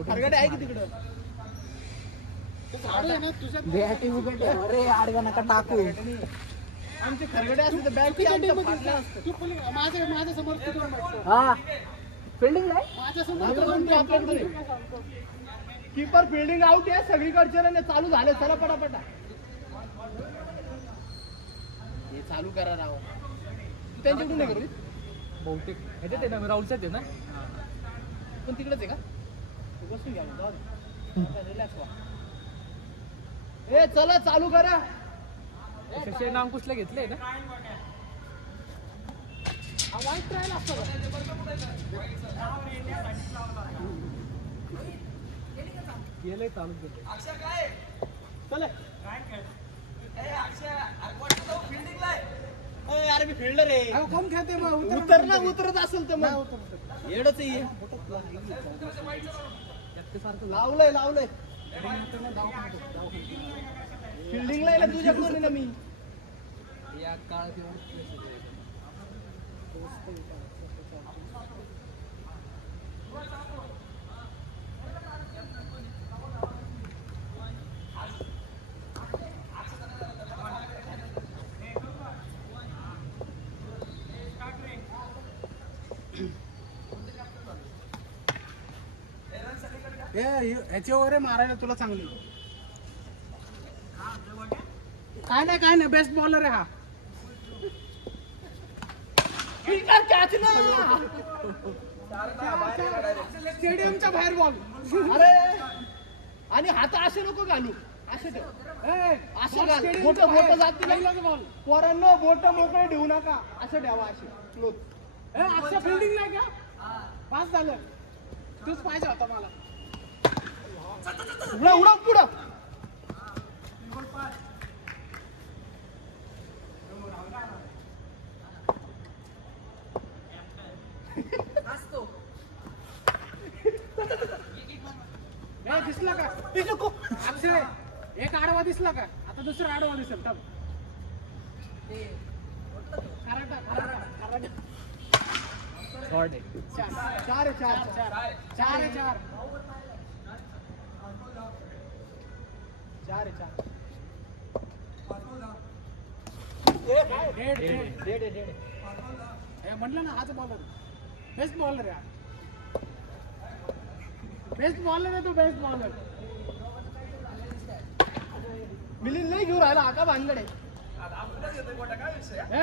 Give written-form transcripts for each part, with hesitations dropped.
खरगडे आहे की तिकडं आडव्या नका टाकू आमचे खरगडे असते तर बॅग माझ्या समोर हा फिल्डिंग माझ्या समोर कीपर फिल्डिंग आउट आहे सगळीकडचे चालू झाले चला पटापटा हे चालू करा राव त्यांच्याकडून नाही करू बहुतेक ह्याच्यात आहे ना राहुलच्यात आहे ना पण तिकडेच आहे का बसून घ्या रिलॅक्स व्हा ए चला चालू करा नाम कुठलं घेतलंय ना वाईट राहिला असतो गेलंय चालू चला अरे मी फिल्डर आहे कोण खेळते उतर ना उतरत असेल तर मग येडच लावलंय लावलंय फिल्डिंगला आहे तुझ्याकडून ना मी या काळात ह्याच्यावर मारायला तुला चांगली काय नाही बेस्ट बॉलर आहे हा स्टेडियमच्या बाहेर बॉल अरे आणि हात असे नको घालू असे ठेव असं मोठं मोठं जात बॉल पोरांनो मोठं मोकळे ठेवू नका असं ठेवा असे क्लोज असं फिल्डिंग नाही का पास झालं तूच पाहिजे होता मला उडा उडा पुढं दिसला का एक आडवा दिसला का आता दुसरा आडवा दिसेल चार म्हटलं ना हाच बॉलर बेस्ट बॉलर आहे बेस्ट बॉलर आहे तो बेस्ट बॉलर मिलिंद नाही घेऊन राहिला हा का भानगडे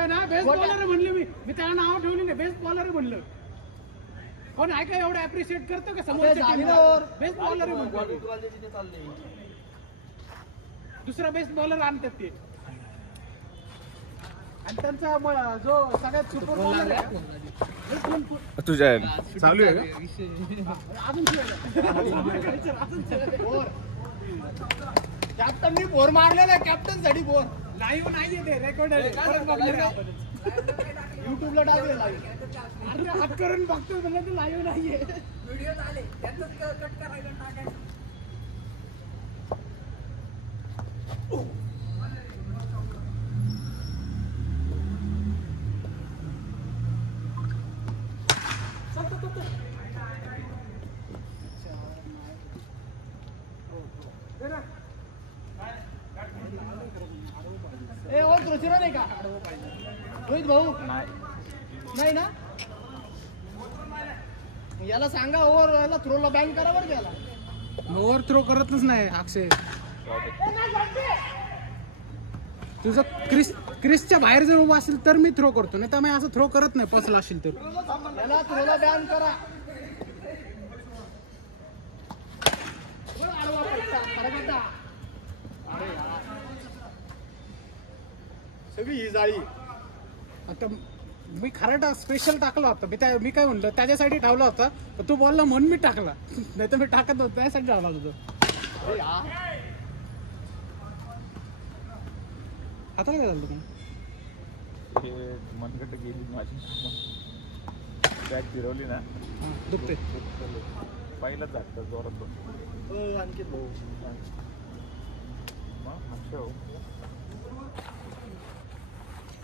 ना बेस्ट बॉलर म्हणलं मी त्याला नाव ठेवली नाही बेस्ट बॉलर म्हणलं कोण आहे का एवढं अप्रिशिएट करतो का समोर बेस्ट बॉलर म्हणतो दुसरा बेस्ट बॉलर आणतात ते आणि त्यांचा जो सगळ्यात सुपर बॉलर आहे तुझ्या चालू आहे का अजून कॅप्टननी बोर मारलेला कॅप्टन साठी बोर लाईव्ह नाहीये ते रेकॉर्ड आहे युट्यूबला टाकले लाईव्ह हात करून बघतो म्हणलं ते लाईव्ह नाहीये व्हिडिओ आले त्यांचं कट करायला टाकायचं नाही का रोहित भाऊ नाही ना याला सांगा ओव्हर याला थ्रोला बॅन करा बरं याला ओव्हर थ्रो करतच नाही अक्षय तुझं क्रिसच्या बाहेर जर उभा असेल तर मी थ्रो करतो नाही तर मी असं थ्रो करत नाही पसला असेल तर याला थ्रोला बॅन करा सगळी ही जाळी आता मी खराटा स्पेशल टाकला होता मी काय म्हणलं त्याच्यासाठी ठेवला होता पण तू बोलला म्हणून मी टाकला नाही तर मी टाकत होतो त्यासाठी ठेवला तुझं आता काय झालं तुम्ही मनगट गेली माझी बॅग फिरवली ना दुखते पहिलाच झालं जोरात आणखी भाऊ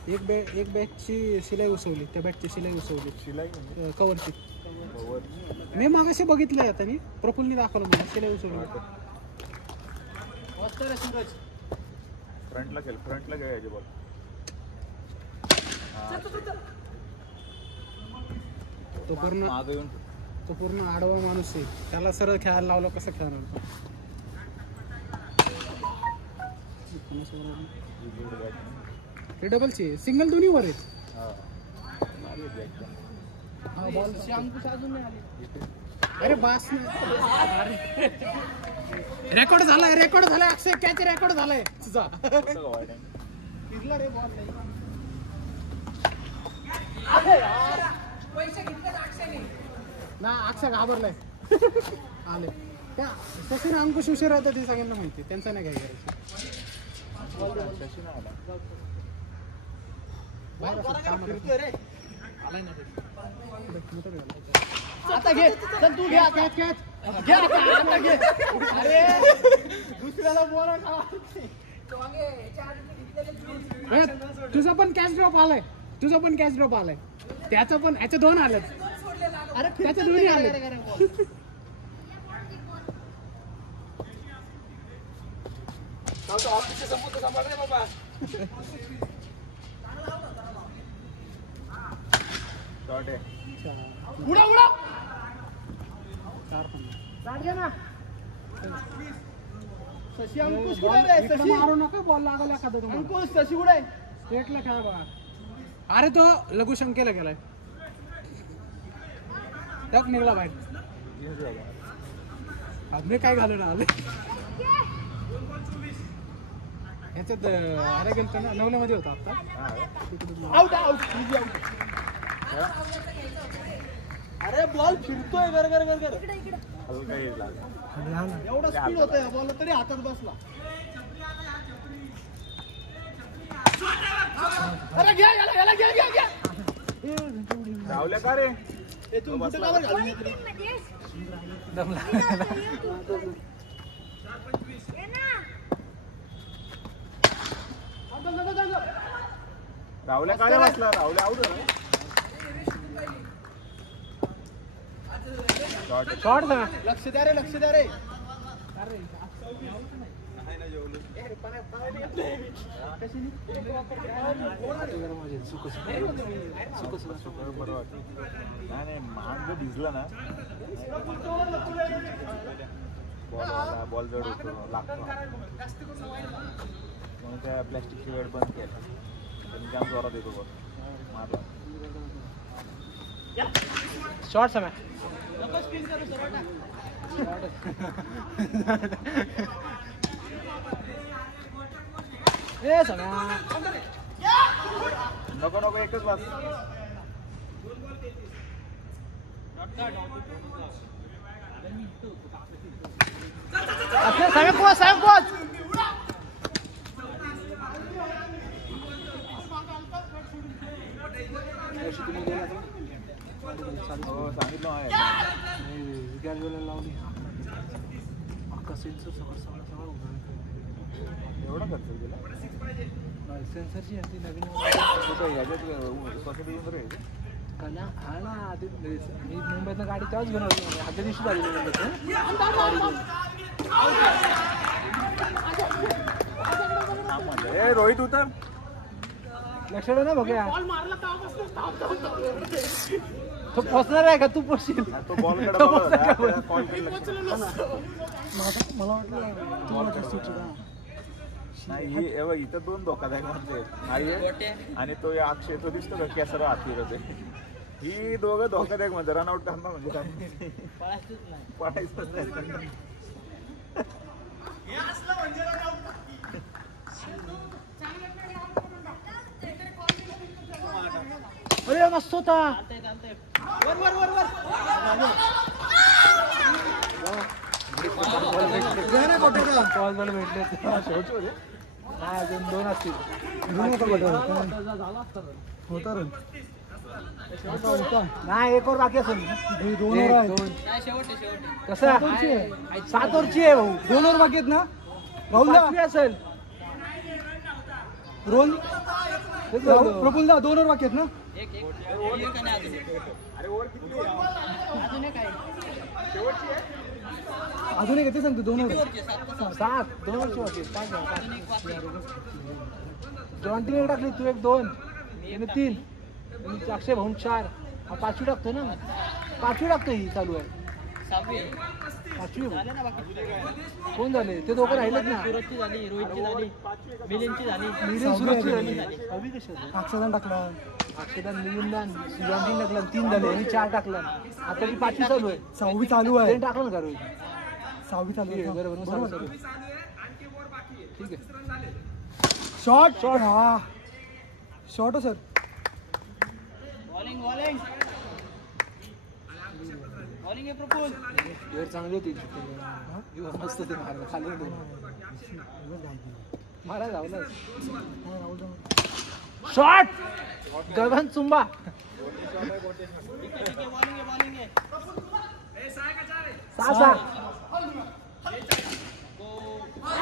एक बॅगची शिलाई उसवली त्या बॅगची शिलाई उसवली शिलाई कवरची मी मागाशी बघितलंय आता मी प्रफुल्लनी दाखवलं मला केलं उचलून मस्त रे सूरज. फ्रंटला घे याचे बॉल. तो पूर्ण मागे येऊन आडवा माणूस आहे त्याला सरळ खेळायला लावलं कसं खेळणार तो? हे डबलची सिंगल दोन्ही वर आहेत. हा बॉल अंकुश अजून नाही आले. अरे बास रेकॉर्ड झालाय अक्षय कॅच रेकॉर्ड झालाय तुझा. फिरला रे बॉल नाही. ना अक्षय घाबरलाय आले त्या सचिन अंकुश उशीर होता ते सगळ्यांना माहिती त्यांचं नाही काय करायचं. फिरतोय रे. आता घे चल तू घे आता कॅच घे आता घे. अरे दुसऱ्याला बोला ना. तुझा पण कॅच ड्रॉप आलाय त्याचं पण ह्याचे 2 आलेत. अरे त्याचे दोन्ही आले. शॉट आहे. उडा 4 पण चाट घे ना. शशी अंकुश कुठे रे? शशी मारू नका बॉल लागला एखादा तुम्हाला. अंकुश शशी कुठे? स्टेटला खेळा बघा. अरे तो लघुशंकेला गेलाय त्यात निघला बाहेर. मी काय घालून आले ह्याच्यात अरे गेलतो ना 9 मध्ये होता आता. आउट अरे बॉल फिरतोय गर हलका येईल लागला. एवढा स्पीड होतोय बॉल तरी हातात बसला. अरे घ्या याला घ्या. धावल्या का रे? ए तू कुठे कावर घालून येत रे? धावल्या काय बसला? धावल्या आउट आहे. शॉट लक्ष द्या रे नाही मांग भिजला ना बॉल जड होतो लागतो म्हणून त्या प्लॅस्टिकची वेळ बंद केला त्यांनी जाम जोरात येतो बॉल मारला. शॉट समय नको एकच बात. सांग कोच हो सांगितलं आहे. एवढा खर्च केला सेन्सरची नवीन ह्याच्यात कसं येऊन रे हा ना आधी मी मुंबईतनं गाडी तेव्हाच घेऊन आलो आदल्या दिवशी झाली रोहित उतर लक्ष दे ना बघूया तो पोचणार आहे का तू पोचशील तो बॉल मला वाटलं नाही इथं 2 धोकादायक म्हणते आणि तो अक्षय तो दिसतो का केसरा हात फिरत आहे. ही दोघं धोकादायक म्हणते रनआउट करणार म्हणजे पळायचंच नाही. अरे मस्त होता भेटले अजून 2 असतील नाही 1 वर बाकी असेल 2 कसं 7 वरची आहे भाऊ 2 वर बाकी आहेत ना भाऊ असेल रोल प्रफुल्ल 2 वर बाकी आहेत ना अरे ओव्हर किती अजून एक येते सांगतो 2 ओव्हर 7 2 वर्ष होते 5 जॉन्टी एक टाकली तू एक 2 आणि 3 आणि अक्षय भाऊन 4 हा 5वी टाकतो ना 5वी टाकतो ही चालू आहे 5वी कोण झाले ते दोघं राहिलेत ना सुरतची झाली रोहितची झाली मिलिंदची झाली मिलिंद सुरतची झाली 6वी कशाला अक्षदान टाकला अक्षदान मिलिंदान जॉन्टी टाकला 3 झाले आणि 4 टाकला आता ती 5वी चालू आहे 6वी चालू आहे टाकलं ना रोहित 6वी चालू आहे बरोबर ठीक आहे शॉट हा शॉट हो सर बॉलिंग बॉलिंग बॉलिंग आहे प्रपोज वेळ चांगली होती मस्त ते मारलं खाली मारा जावला शॉट गगन चुंबा बॉलिंग आहे 6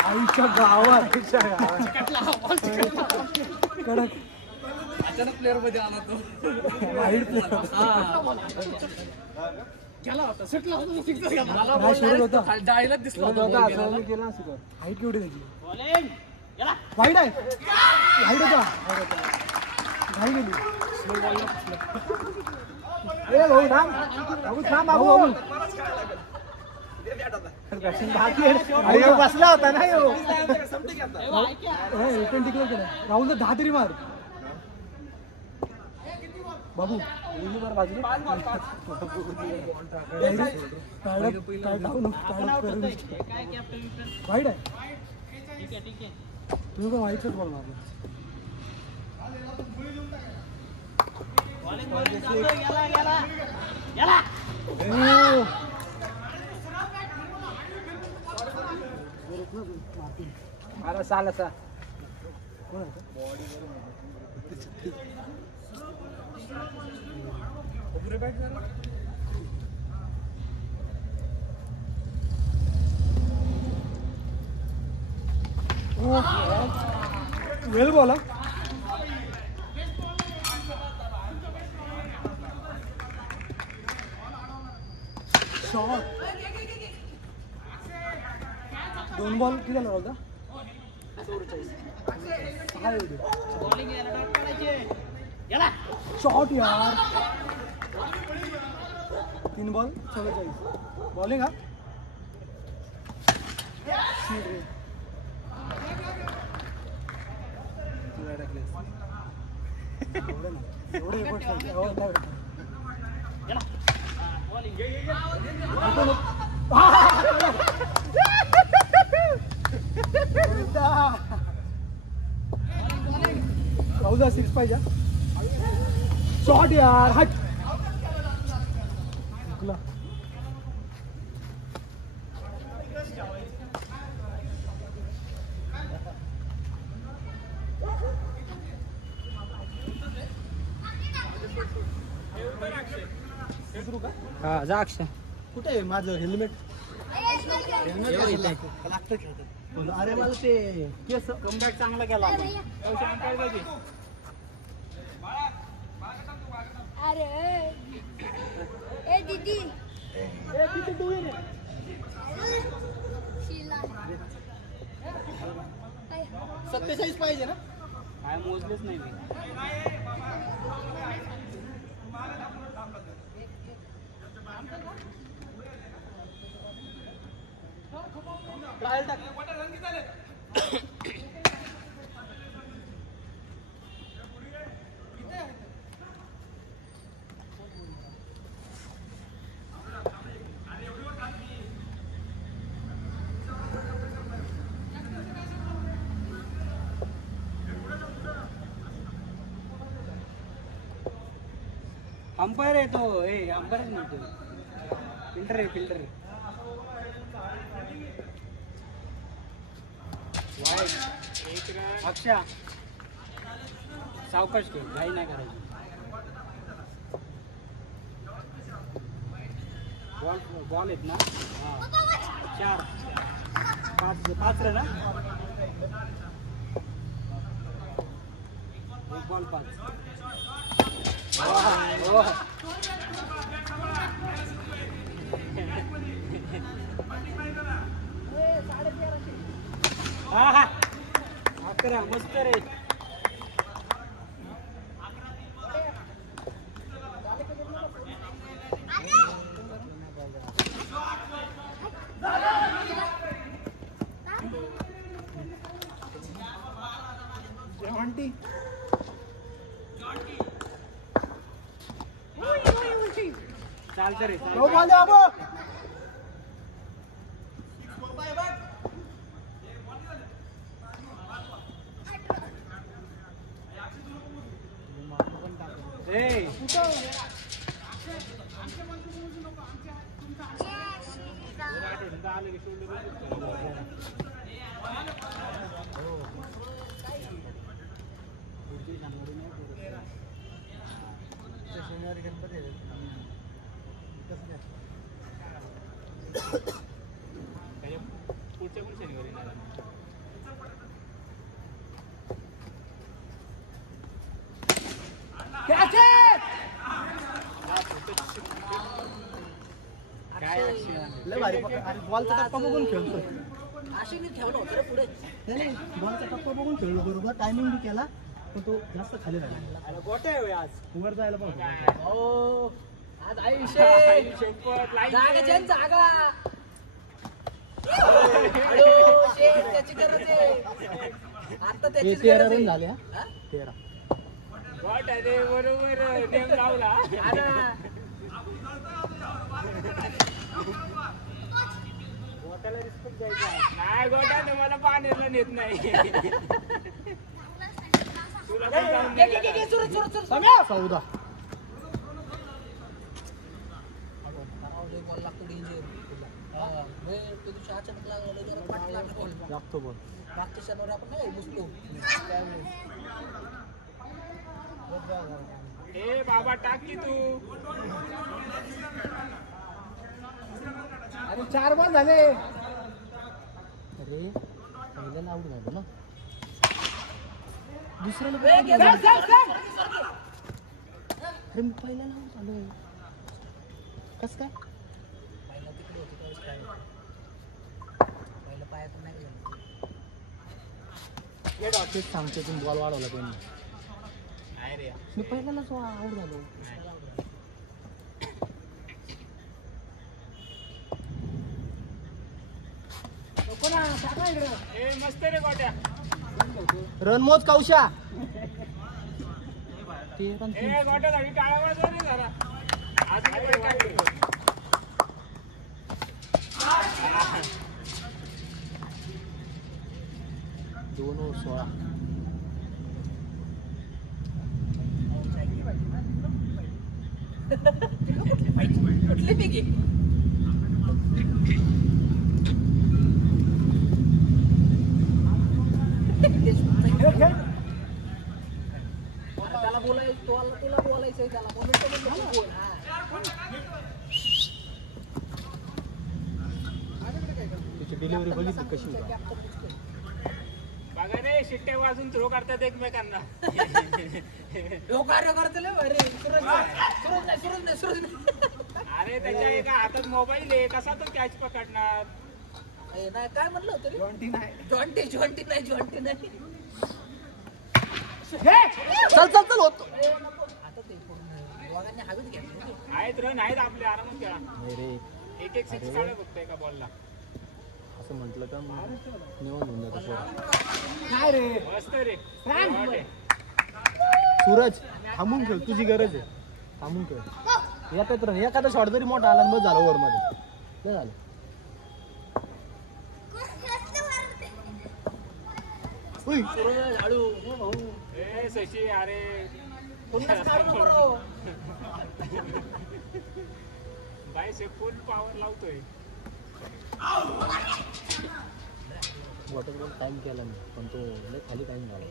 आईच्या गावात कडक अचानक प्लेअर मध्ये आला तो वाईट प्लेअर गेला होता सुटला होता सिक्सर गेला नाही सोडत होता डायलॉग दिसला होता असं मी केला नसतो हाईट केवढी त्याची बॉलिंग गेला वाईट आहे वाईट होता घाई गेली ए भाऊ थांब बाबू बाकी अरे बसला होता ना राहुल 10 तरी मार बाबू बाजूला वाईट आहे ठीक आहे तुम्ही पण वाईटच बॉल मारला बॉलिंग गेला गेला मारा साल असा कोण वेल बोला शॉट 2 बॉल किती झाला होता 44 बॉलिंग याला डॉट काढायचे गेला शॉट यार 3 बॉल 44 बॉलिंग हा राहुल 6 पाहिजे शॉट यार हट हा जा अक्षय कुठे आहे माझं हेल्मेट अरे मला ते केस कमबॅक चांगला केला आपण काय पाहिजे अरे ए दीदी शीला 47 पाहिजे ना काय मोजलेच नाही मी ट्रायल टाक अंपायर आहे तो अंपायर म्हणतो फिल्टर आहे फिल्टर अक्षा सावकाश घे घाई नाही करायची बॉल आहेत ना हा 4 5 रे ना बॉल 5 ए मस्त रे. चालतं रे. बॉलचा टप्पा बघून खेळतो. नाही बॉलचा टप्पा बघून खेळलो बरोबर. टायमिंग बी केला पण तो जास्त खाली राहिला. गोटे आज वर जायला पाहिजे. आज आयुष्य जागा त्याची गरज आहे आता. 13 रन झाले. 13 बरोबर नेम लावला. गोट्याला रिस्पेक्ट द्यायचा नाही. गोट्या तुम्हाला पाण्याला नेत नाही. चौदा लागतो बॉल. मागच्या शनिवारी आपण नाही बसलो. ए बाबा टाक की तू. अरे 4 बॉल झाले. अरे पहिल्याला आऊट झालं ना. दुसऱ्याला अरे मी पहिल्याला आऊट झालो. कस काय पहिलं पायातून नाही गेलं. तेच सांगतो तुम्ही बॉल वाढवला त्यांनी. नाही रे मी पहिल्यालाच आऊट झालो. ए मस्त रे गोट्या. रणमोज कौशा. ए गोट्या झाली टाळा वाजव रे जरा. आज काय करतो. 2-16. कुठली पिकी त्याला बोलायचं. तुला बोलायचंय त्याला. त्याची डिलिव्हरी बघितली कशी होती. बघा रे शिट्ट्या वाजून थ्रो करतात एकमेकांना. कार्य करते अरे त्याच्या एका हातात मोबाईल आहे. कसा तो कॅच पकडणार. नाही काय म्हणलं होतं. जॉन्टी नाही. चल होतो. आता ते दोघांनी हवेत घेतले. आहेत रन आहेत आपले. आरामात खेळा. एक सिक्स काढा फक्त एका बॉलला. असं म्हटलं का निवांत होऊन जातं. काय रे मस्त रे. सूरज थांबून खेळ. तुझी गरज आहे. थांबून खेळ. येतात रन. एखादा शॉट जरी मोठा आला बस झालं. ओव्हर मध्ये झालं. ए शशी अरे बाई से फुल पॉवर लावतोय. वॉटर बॉल टाइम केला मी पण तो लय खाली टाइम झाला.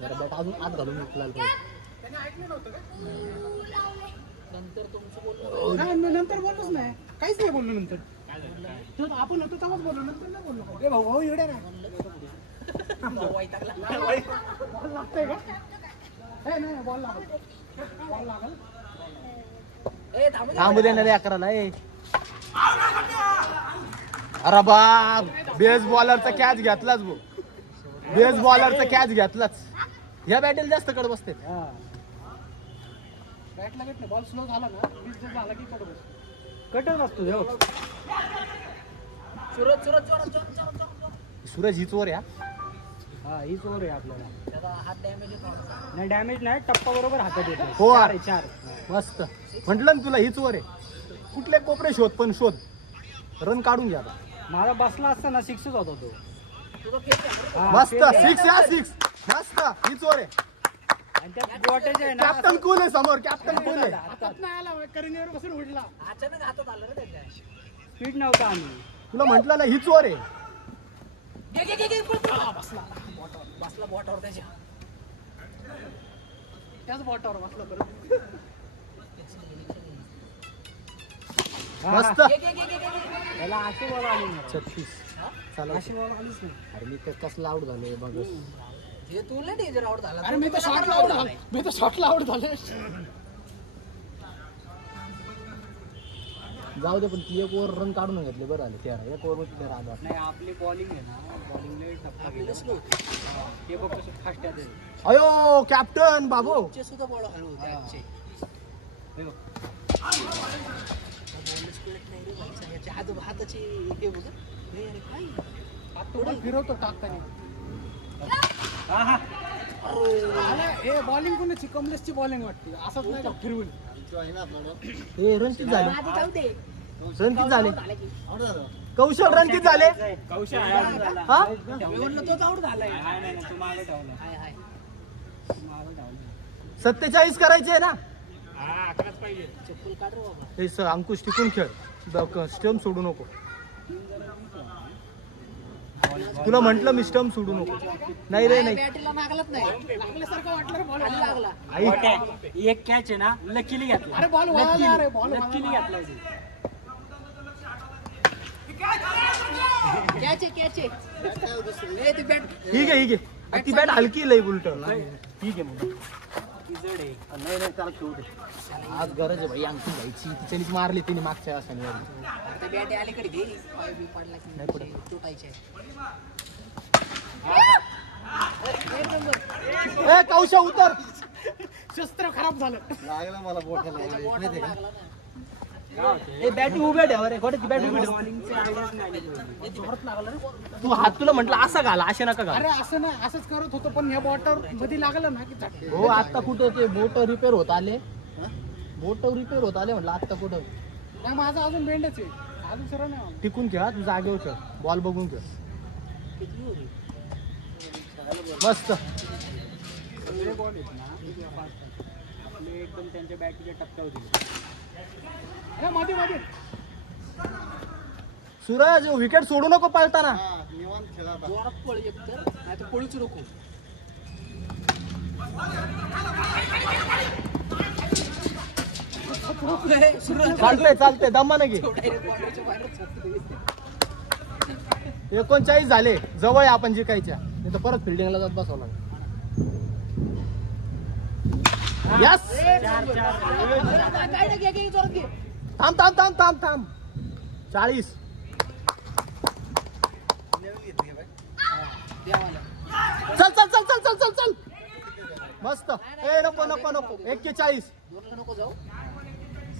जरा बॅट अजून आत घालून उचलायला पाहिजे. नंतर तुमचं बोललो. नंतर बोललोच नाही. काहीच नाही बोललो नंतर. आपण होतो तेव्हाच बोललो. नंतर नाही बोललो. ए भाऊ एवढे ना बॉल लागतोय का. नाही बॉल लागल. थांबू देणार 11ला. अरे बाप बेस बॉलरचा कॅच घेतलाच भाऊ. बेस बॉलरचा कॅच घेतलाच. या बॅटल जास्त कडे बसते. बॅटला घेतलं बॉल स्लो झाला ना झाला की कटच असतो देव. सूरज हीच वर या. हा हीच ओव्हर आहे आपल्याला. नाही डॅमेज नाही टप्पा बरोबर हातात येतो. हो. 4 मस्त म्हटलं ना तुला हीच वर आहे. कुठले कोपरे शोध पण शोध. रन काढून घ्या. माझा बसला असताना 6च होता तो. मस्त 6 या 6. मस्त हीच वर आहे. आणि त्या गोट्याचे आहे ना कॅप्टन कोण आहे समोर. कॅप्टन कोण आहे. हातात नाही आला करिंगवर बसून उडला. अचानक हातात आलं रे त्याच्या. स्पीड नव्हता आम्ही. तुला म्हटलं ना हीच वर आहे. बसला बॉटावर त्याच्या. त्याच बॉटावर बसला तर. मस्त त्याला अशी बॉल आली नाही. 36 चला. अशी बॉल आलीच नाही. अरे मी तर कसला आउट झालोय बघ. हे तू नाही डेंजर आउट झाला. अरे मी तर शॉटला आउट झालो. मी तर शॉटला आउट झाले. जाऊ दे पण ती एक ओव्हर रन काढून घेतले बरं आले. 13 एक ओव्हर मध्ये 13 आला. नाही आपली बॉलिंग आहे ना बॉलिंगला टप्पा गेला स्लो. ते बघ कसं फास्ट आहे. अयो कॅप्टन बाबू. चे सुद्धा बॉल हलू होते आजचे. हाताची हे बघ. हे अरे काय हात फिरवतो टाकताना. हे बॉलिंग कोणाची कमलेशची बॉलिंग वाटते. असंच नाही का फिरवून. हे रणजित झाले. रणजित झाले. कौशल रणजित झाले. हा 47 करायचे ना. हे सर अंकुश टिकून खेळ. स्टंप सोडू नको. तुला म्हंटल मी स्टंप सोडू नको. नाही रे नाही. आई एक कॅच आहे ना लकीली घेतला. अरे बॉल लकीली घेतला. ठीक आहे ती बॅट हलकी लई उलट. ठीक आहे मग नाही त्याला खेळू दे. आज गरज आहे भाई अंकुश भाईची. तिच्यानीच मारली तिने मागच्या शनिवारी. ए कौशा उतर. शस्त्र खराब झालं. लागलं मला बोटाला. ए बॅट उभ्या ठेवा रे. कोणती बॅट उभी ठेव. तू हात तुला म्हटलं असा घाला असे नका घाला. अरे असं नाही असंच करत होतो पण ह्या बॉटर मध्ये लागलं ना की झटके. हो आता कुठं ते बोट रिपेअर होत आले. बोट रिपेअर होत आले म्हटलं आता कुठं. नाही माझा अजून बेंडच आहे. अजून सरळ नाही. टिकून खेळा तू जागेवर खेळ. बॉल बघून खेळ. मस्त सगळे बॉल आहेत ना आपले एकदम त्यांच्या बॅटीच्या टप्प्यावर दिले. मध्ये सूरज विकेट सोडू नको पळताना. पळ एक तर नाही तर पळूच नको. चालतंय दमानं घे. 39 झाले. जवळ आपण जिंकायच्या. नाही तर परत फिल्डिंगला जात बसवला. यस. थांब 40. चल मस्त. ए नको 41. नको जाऊ.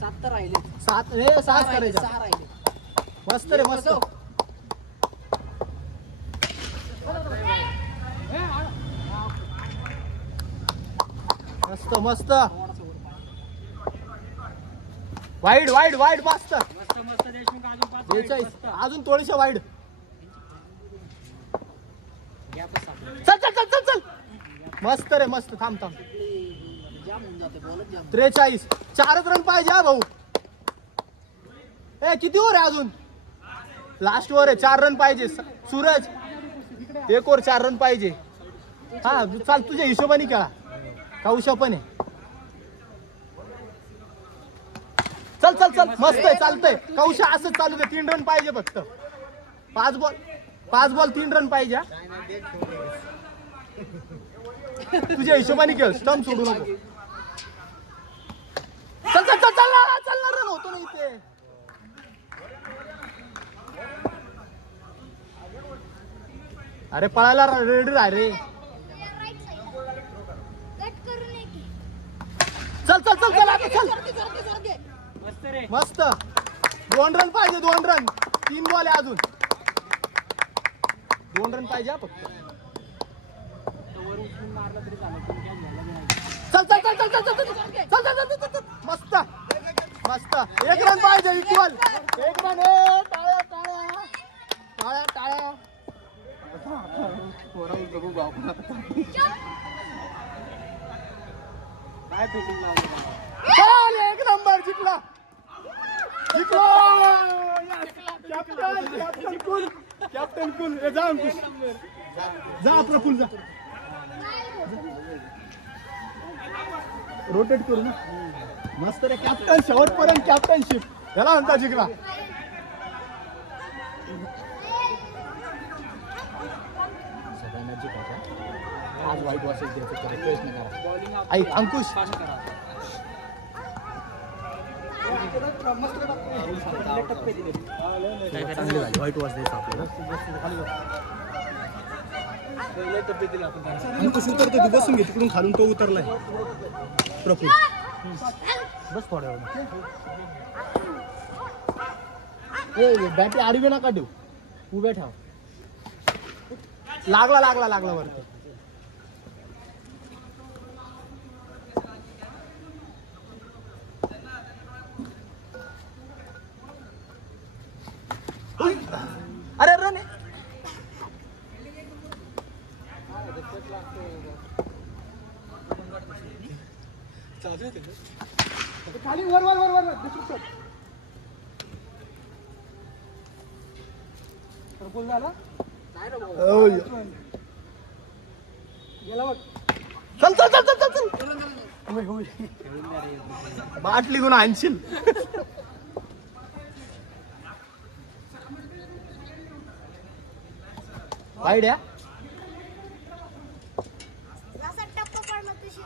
7 तर राहिले. 7 करायचे. 6 राहिले. मस्त रे मस्त. मस्त वाईड मस्त. देशमुख अजून 42. अजून थोडीशे वाईड. चल मस्त रे मस्त. थांब 43. 4 रन पाहिजे हा भाऊ. ए किती ओव्हर आहे अजून. लास्ट ओव्हर आहे. 4 रन पाहिजे. सूरज एक ओव्हर 4 रन पाहिजे. हा चाल तुझ्या हिशोबाने खेळा. कौशा पण आहे. चल मस्त आहे. चालतंय कौशा असंच चालू दे. 3 रन पाहिजे फक्त. 5 बॉल 3 रन पाहिजे. तुझ्या हिशोबाने खेळ. स्टंप सोडू नको. चल रन होतो ना इथे. अरे पळायला रेडी राह रे. कट करून ये की. चल चल चल चल आता चल. मस्त 2 रन पाहिजे 2 रन. 3 बॉल आहे अजून. 2 रन पाहिजे फक्त. चल चल चल चल चल चल चल चल चल. मस्त मस्त 1 रन पाहिजे इक्वल. 1 रन. टाळ्या टाळ्या टाळ्या टाळ्या. काय फिटिंग लावलं चल 1 नंबर जिंकला जिंकलो. कॅप्टन कॅप्टन कुल कॅप्टन कुल. जा अंकुश जा आपला कुल जा. रोटेट करू ना. मस्त रे कॅप्टन शेवटपर्यंत कॅप्टनशिप याला म्हणता जिंकला. सगळ्यांना जिंकायचा आज वाईट वासेल द्यायचा तरी प्रयत्न करा. ऐक अंकुश वाईट वास द्यायचा आपल्याला. अंकुश उतरतो तू बसून घे तिकडून खालून तो उतरलाय. प्रफुल बस थोड्या वेळ. बॅटी आडवी नका देऊ उभ्या ठेव. लागला लागला लागला वरती. अरे रन आहे. खाली वर वर वर वर बोल झाला गेला बघ. चल चल चल चल चल चल. बाटली गुण आणशील. आयडिया असा टप्पा पडला तशी.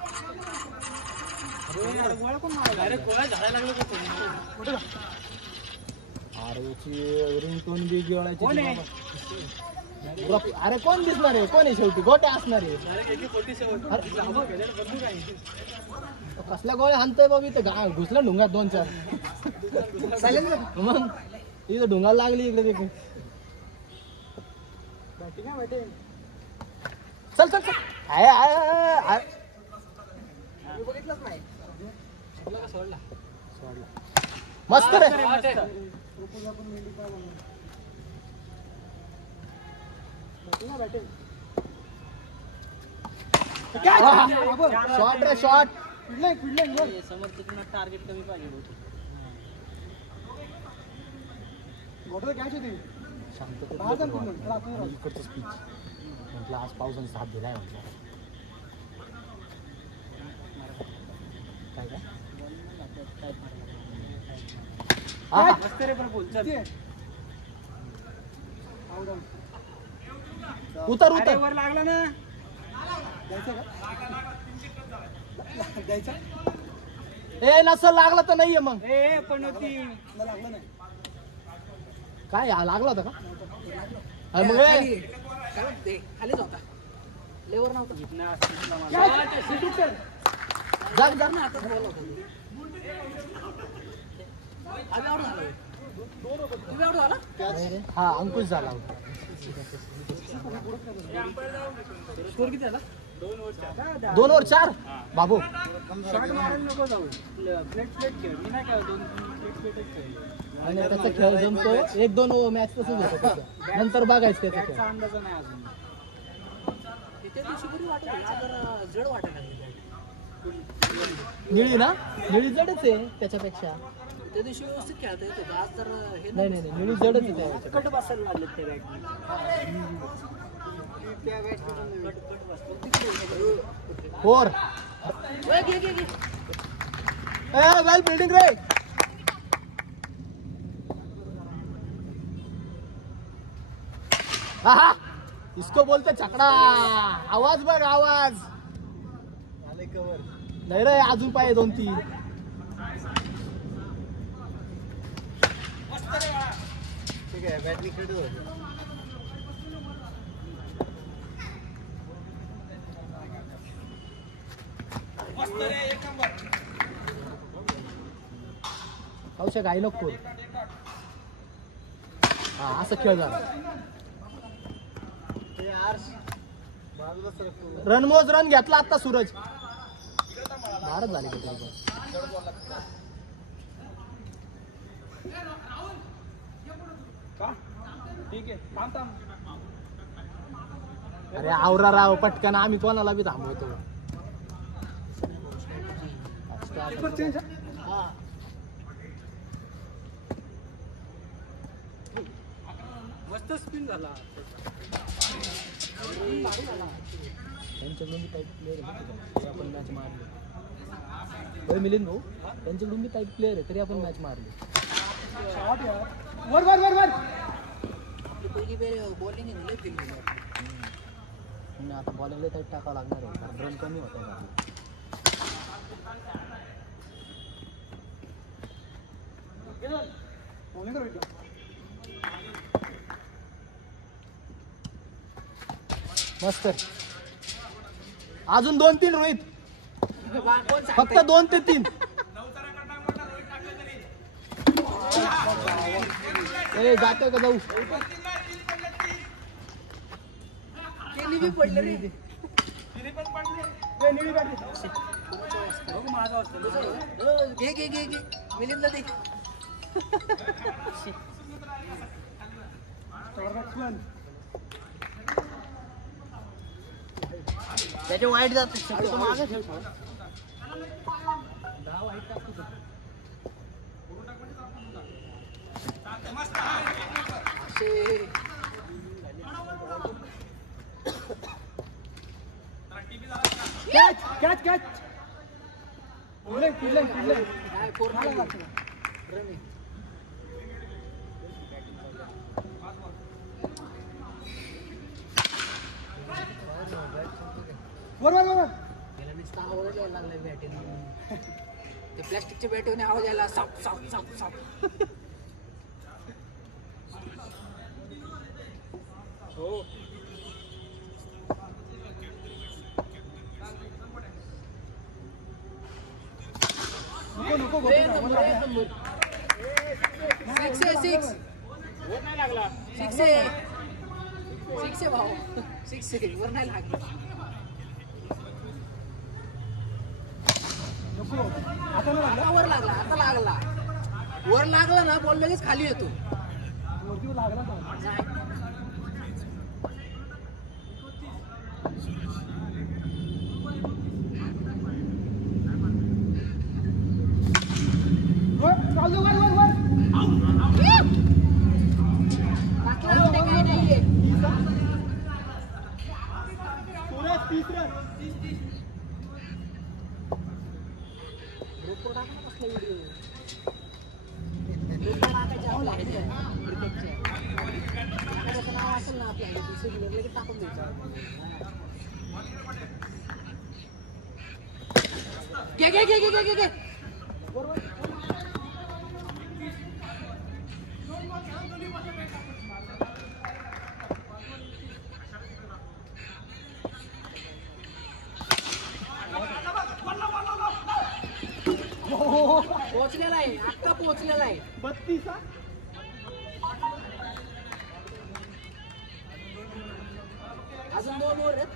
रिंगटोन बी गिळायची. अरे कोण दिसणार आहे कोण आहे शेवटी गोटे असणार आहे. कसल्या गोळ्या हाणतोय बाबा इथं घुसला ढुंगात 2-4. मग इथं ढुंगाला लागली इकडे तिकडे. चल चल चल. बघितलंच नाही सोडला मस्त रे. शॉट रे शॉट. टार्गेट कमी पाहिजे इकडचं स्पीच म्हटलं आज पावसाने साथ दिलाय म्हटलं. काय उतर उतर. वर लागला ना ए नसल लागला तर नाहीये मग. पण लागला नाही काय लागला होता का. मग खालीच होता लेवर नव्हता. हा अंकुश झाला होता. स्कोर किती झाला 2 ओव्हर 4 बाबू. शॉट मारायला नको जाऊ. प्लेट खेळ मी नाही काय 2 प्लेट खेळ. आणि त्याचा खेळ जमतो 1-2 मॅच तसंच होतं. नंतर बघायचं त्याचा खेळ. अंदाज नाही अजून. त्या दिवशी बरी वाटत जड वाटत निळी ना निळी जडच आहे त्याच्यापेक्षा. त्या दिवशी व्यवस्थित खेळता येत होतं. आज तर हे नाही नाही निळी जडच आहे त्याच्या. कट बसायला लागले त्या बॅट 4. वेल बिल्डिंग रे. आहा इसको बोलते छकडा. आवाज बघ आवाज. नाही रे अजून पाहिजे 2-3. ठीक आहे बॅटरी खेळतो. औषध घाई नको. हा असं खेळ झाला. रणमोज रन घेतला आता सूरज. भारत झाले का तरी ठीक आहे थांब थांब. अरे आवरा राव पटकन आम्ही कोणाला बी थांबवतो. मस्त स्पिन झाला. त्यांच्याकडून बी टाईप प्लेअर आहे तरी आपण मॅच मारली. मिलिंद भाऊ त्यांच्याकडून बी टाईप प्लेअर आहे तरी आपण मॅच मारली. वर वर वर वर. बॉलिंग आता बॉलिंगला टाईप टाकावं लागणार आहे कारण रन कमी होत आहे. मस्त. अजून 2-3 रोहित. फक्त 2 ते 3. ए जातो का जाऊ. मिलिंदला दे. त्याचे वाईट जाते शक्यतो मागे ठेव. Catch catch catch. किडले किडले किडले. बरोबर. ते प्लॅस्टिकच्या बॅटने आवाज यायला साप साप साप साप. हो नको नको. सिक्स भाऊ 6 वर नाही लागला. आता नाही लागला. वर लागला आता लागला. वर लागला ना बॉल लगेच खाली येतो. वरती लागला ना. चालू वर वर वर. काही नाहीये. सूरज 30 रन. नाव असेल ना आपल्या टाकून द्यायचं. घे घे घे घे घे घे. पोहोचलेला आहे आता पोहोचलेला आहे. 32. अजून 2 ओव्हर आहेत.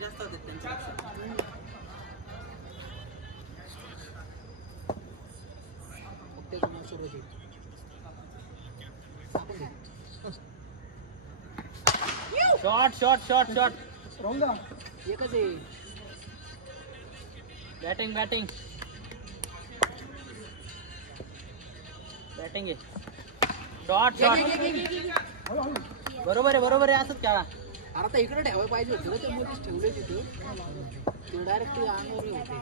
जास्त होते त्यांच्या. Shot shot shot shot. रंगा एकच आहे. बॅटिंग बॅटिंग बॅटिंग आहे. Shot shot. बरोबर आहे असंच खेळा. आता इकडे ठेवायला पाहिजे होतं ना. ते मोठीच ठेवले तिथे ते डायरेक्ट अंगावर होते.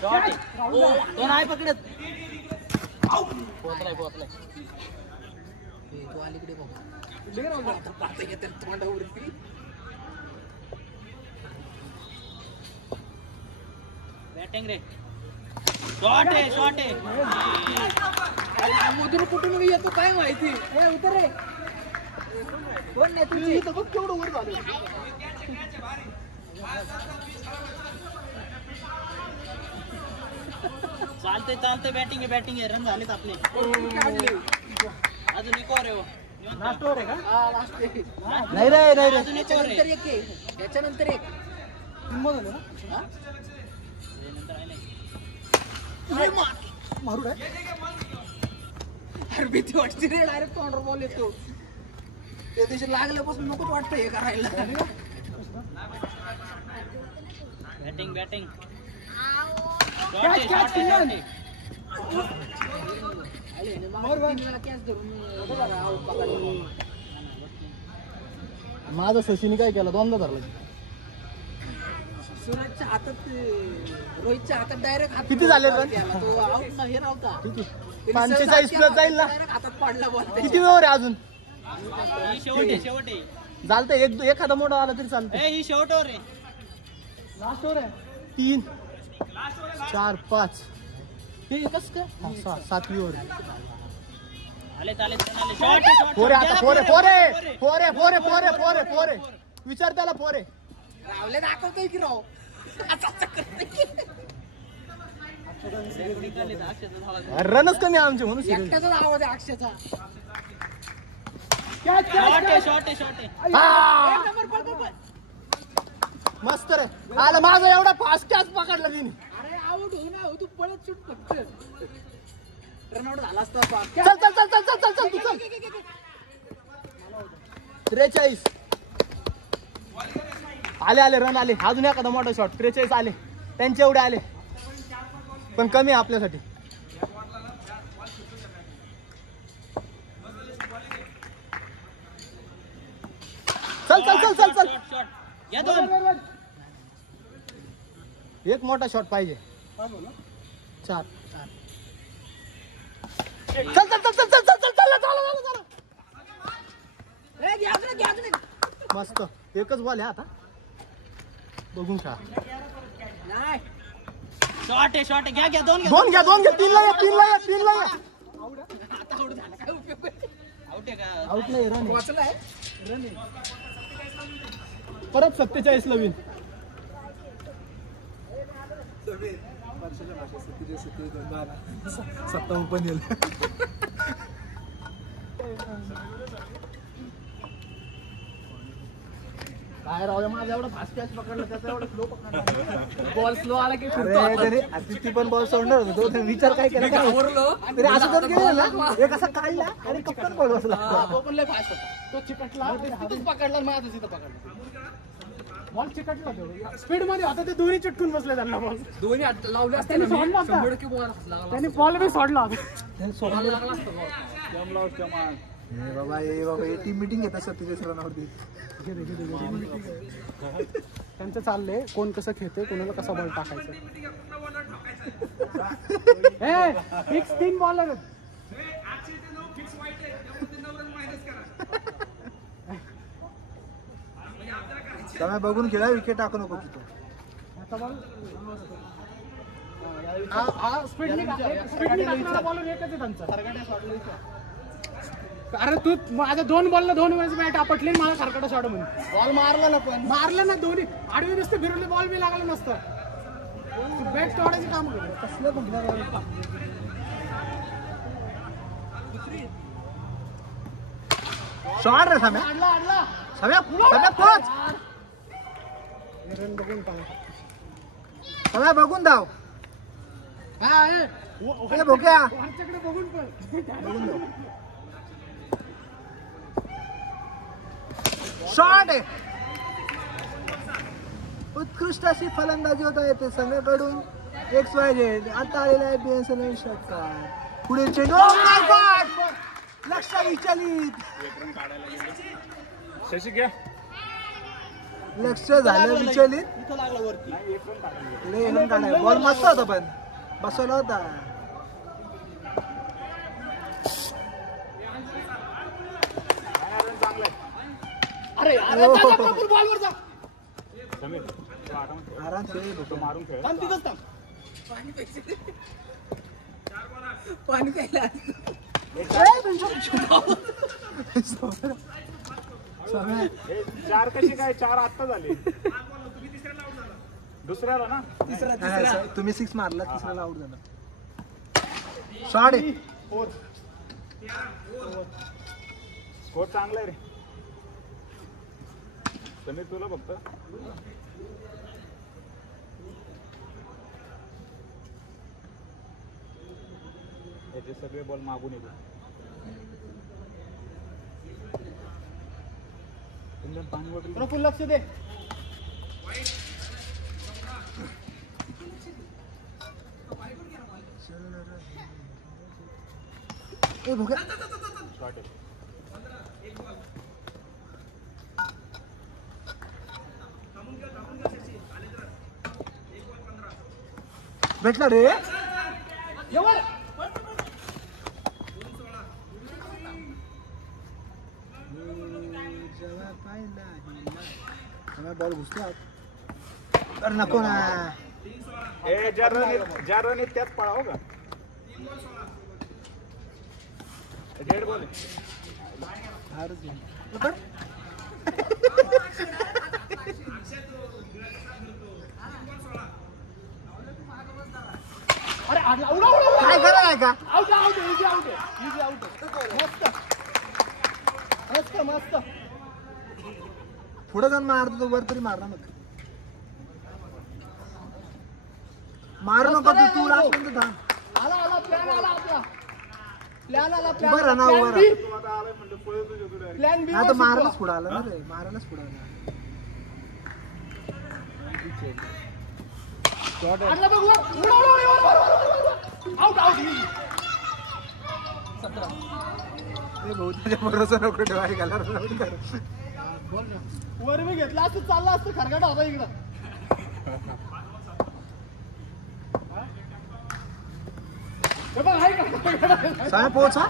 शॉट तो नाही पकडत. पोहोचलाय. तू अलीकडे बघ. पाहता येते तोंडावरती. बॅटिंग रे. शॉट आहे. मधून कुठून येतो काय माहिती. उतर रे. कोण नाही तुझी. इथं बघ केवढं वर झालं. चालतंय बॅटिंग आहे रन झालेत आपले अजून एक ओव्हर आहे हो. लास्ट ओव्हर आहे का लास्ट नाही रे अजून एक ओव्हर आहे त्याच्यानंतर एक किंमत झाली ना मारू रे अरे भीती वाटते रे डायरेक्ट काउंटर बॉल येतो त्या दिवशी लागल्यापासून नकोच वाटतं हे करायला बॅटिंग माझा शशीने काय केलं दोनदा धरला सूरजच्या हातात रोहितच्या हातात डायरेक्ट हात किती झाले रन? तो आउट ना हे नव्हता 45 प्लस जाईल ना डायरेक्ट हातात पडला बॉल किती ओव्हर आहे अजून ही शेवट आहे चालतंय एखादा मोठा आला तरी चालतंय ही शेवट ओव्हर आहे लास्ट ओव्हर आहे 3 4 5 हे एकच काय 7वी ओव्हर आले शॉट फोरे आता फोरे विचार त्याला फोरे रावले दाखवतोय की राव रनच कमी आहे आमचे म्हणून serious. एकट्याचाच आवाज आहे अक्षयचा शॉट आहे हा! एक नंबर पळ. मस्त रे आला माझा एवढा फास्ट कॅच पकडला तिने अरे आउट हो ना तू पळत शूट फक्त रनआउट झाला असता चल तू चल 43 आले रन आले अजून एखादा मोठा शॉट 43 आले त्यांचे एवढे आले पण कमी आहे आपल्यासाठी चल शॉट या दोन एक मोठा शॉट पाहिजे 4 चल मस्त एकच बॉल आहे आता बघून खा शॉट आहे घ्या दोन दोन घ्या 3 ला या आउट आहे का आउट नाही रन वाचलाय परत 47 ला विन सत्ता ओपन येईल काय राहू माझा एवढा फास्ट कॅच पकडला त्याचा एवढा स्लो पकडला बॉल स्लो आला की किती पण बॉल सोडणार होतो तो विचार काय केला तरी असं जर केलं ना एक असा काढला आणि कप्पन बॉल बसला तो पण लय फास्ट होता तो चिकटला तिथंच पकडला माझं तिथं पकडला बॉल चिकटला स्पीड मध्ये होता ते दोन्ही चिटकून बसले त्यांना बॉल दोन्ही लावले असते त्यांनी सोडला होता. त्यांनी बॉल बी सोडला बाबा टीम मिटिंग घेत असतात तिथे सरांवरती त्यांचं चाललंय कोण कसं खेळते कोणाला कसा बॉल टाकायचा फिक्स 3 बॉल आहेत त्यामुळे बघून खेळा विकेट टाकू नको तिथं बॉलर एकच आहे त्यांचा अरे तू माझ्या 2 बॉलला 2 वेळेस बॅट आपटली मला खरकटा शॉट म्हणून बॉल मारला ना पण मारलं ना दोन्ही आडवी नसते फिरवले बॉल बी लागला नसतं बॅट तोडायचं काम करतो कसलं शॉट रे साम्या आणला साम्या पोच रन बघून टाका साम्या बघून धाव अरे भोक्या वरच्याकडे बघून पण शॉट आहे उत्कृष्ट अशी फलंदाजी होत आहे संघाकडून XYZ आता आलेला आहे BSNL षटकार पुढे चेंडू लक्ष विचलित शशी घ्या लक्ष झालं विचलित इथं लागला वरती बॉल मस्त होता पण बसवला होता अरे बॉल वर जा समीर तू आराम से मारून खेळ थांब तिथंच थांब पाणी प्यायला हे 4 कशी काय 4 आत्ता झाले दुसऱ्याला ना तुम्ही 6 मारला तिसऱ्याला आउट झाला शॉट आहे स्कोर चांगला आहे रे समीर तुला फक्त याचे सगळे बॉल मागून येतो पाणी वगैरे प्रफुल्ल लक्ष दे ए भोग्या शॉट आहे भेटला रे एवढ बॉल घुसला अरे नको ना ए ज्या रन आहेत त्यात पळाव का डेड बॉल अरे आडला उडा उडा उडा काय करा नाही का out out easy out easy out मस्त मस्त मस्त पुढे जाऊन मारतो तो वर तरी मारला मग मारू नको तू राष्ट्रपती थांब आला आला प्लॅन आला आपला प्लॅन आला उभा राहा ना, उभा तुला प्लॅन बी आता मारायलाच पुढे आला ना रे मारायलाच पुढे आला आडला बघ उडा आउट आउट ए भाऊ तुझ्या भरोसा नको ठेवाय घाला वर मी घेतला असं चालला असतं खरगाटा होता इकडं हे बघ आहे का सांग पोचा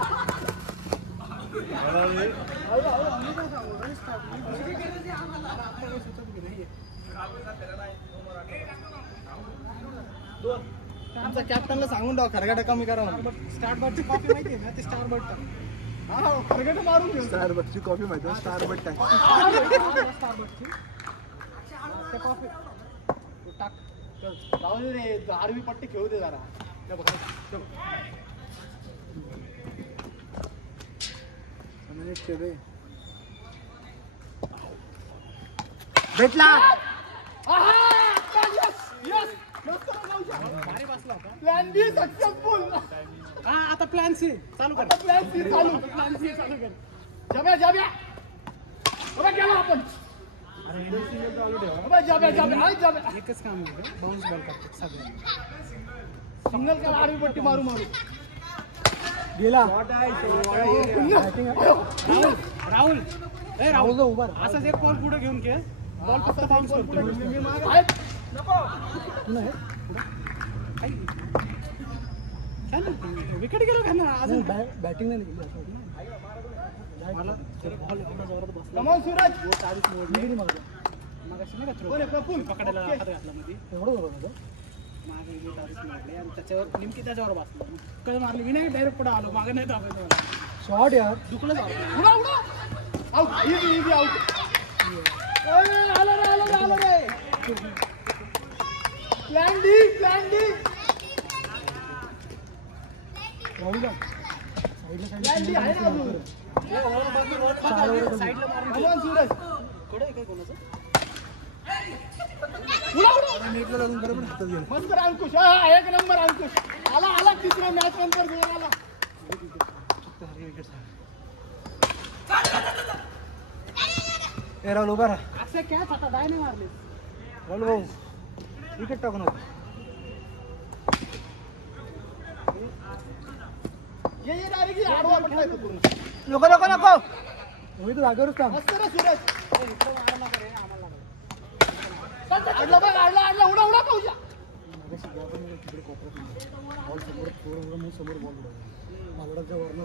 आमच्या कॅप्टनला सांगून द्या खरगाटा कमी करा स्टार्ट बटची कॉफी माहिती आहे ना ते स्टार बट हा खरगाटा मारून घेऊ स्टार बटची कॉफी माहिती स्टार बट टाक स्टार बटची त्या कॉफी टाक जाऊ दे रे आरवी पट्टी खेळू दे जरा त्या बघा भेटला प्लॅन बी सक्सेसफुल आता प्लॅन सी चालू आता प्लॅन सी चालू कर जाब्या जाब्या अबे गेला आपण अबे जाब्या जाब्या हाय जाब्या एकच काम आहे बाउन्स बॉल करतात सगळे सिंगल का आडवी पट्टी मारू मारू गेला राहुल ए राहुल उभा असाच एक बॉल पुढे घेऊन घे बॉल फक्त बाउन्स करतो मी मागे आहे नको विकेट गेलो का ना अजून बॅटिंग नाही केली मला बॉल एवढा जोरात बसला कमॉन सूरज मगाशी नाही का कोण आहे प्रफुल्ल पकडायला हात घातला मध्ये एवढं बरोबर मागे मी तारीच मारले आणि त्याच्यावर नेमकी त्याच्यावर बसलो कळ मारली मी नाही डायरेक्ट पुढे आलो मागे नाही दाबायचं शॉट यार दुखलं जाऊ उडा उडा आउट इजी इजी आउट ओय आलं रे प्लॅन डी प्लॅन डी आहे ना अजून साईडला मारून कमॉन सूरज कडे काय कोणाचं उडा बरोबर हातात गेला मस्त रे अंकुश हा एक नंबर अंकुश आला तिसऱ्या मॅच नंतर गोल आला ए राहुल उभा राहा अक्षय कॅच आता डाय नाही मारले राहुल भाऊ विकेट टाकू नको ये डायरेक्ट आडवा पडला येतो पूर्ण नको मी तर जागेवरच थांब मस्त रे सूरज आडला उडा पाहूया बॉल समोर बॉल मालडाच्या वरनं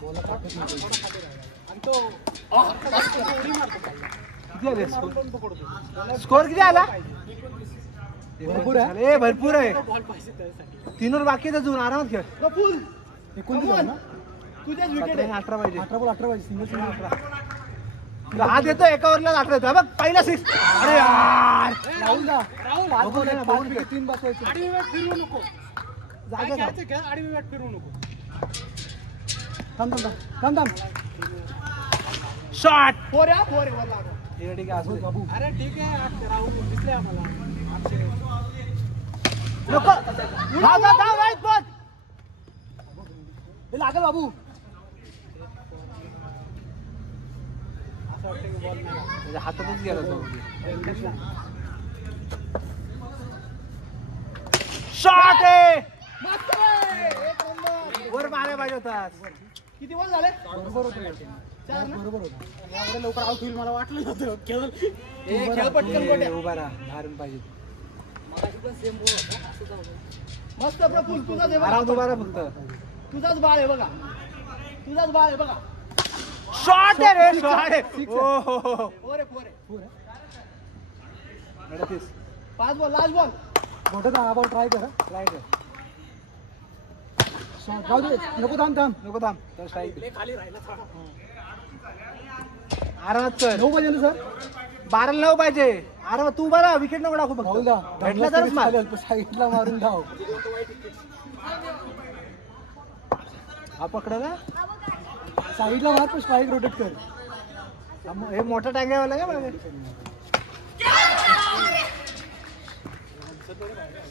बॉलला टाकत नाही आणि तो उडी मारतो स्कोर किती आला भरपूर आहे बॉल पाहिजे त्यासाठी 3 वर बाकी आहे अजून आरामात खेळ प्रफुल्ल 19 तुझ्याच विकेट आहे 18 पाहिजे 18 पाहिजे सिंगल 18 हात येतो एका ओव्हरला दाखवतो बघ पहिला 6. अरे यार राहुल दा राहुल 3 बसवायचे. आडवी बॅट फिरवू नको. जागा काय खेळायचं खेळ, आडवी बॅट फिरवू नको. थांब थांब थांब थांब. शॉट. फोर वर लागो. ठीक आहे असू दे. बाबू अरे ठीक आहे राहुल दिसले आम्हाला. नको धाव राईट बॉल. हे लागेल बाबू. त्याच्या हातातच गेला तो. शॉट आहे. मस्त आहे. एक नंबर. वर मारायला पाहिजे होता. किती बॉल झाले? बरोबर होतं. 4 ना? बरोबर होता. एवढं लवकर आउट होईल मला वाटलं नव्हतं. खेळ पटकन ए, कोट्या. उभा राहा बाहेरून पाहिजे. मस्त प्रफुल तुझाच आहे बघा. आराम उभा राहा फक्त. तुझाच बाळ आहे बघा. तुझाच बाळ आहे बघा. शॉट आहे रे शॉट आहे. फोर आहे. 38. 5 बॉल लास्ट बॉल. मोठं हा बॉल ट्राय कर. ट्राय कर. शॉट जाऊ दे. नको थांब नको थांब. तर स्ट्राईक. आरामात कर. 9 पाहिजे ना सर. 12 9 पाहिजे. आरामात तू बरा विकेट नको टाकू राहुल फक्त. दा भेटला तरच मार. साईडला मारून धाव. हा पकडला साईडला मार पण स्ट्राईक रोटेट कर. हे मोठा टँक आहे का बघा.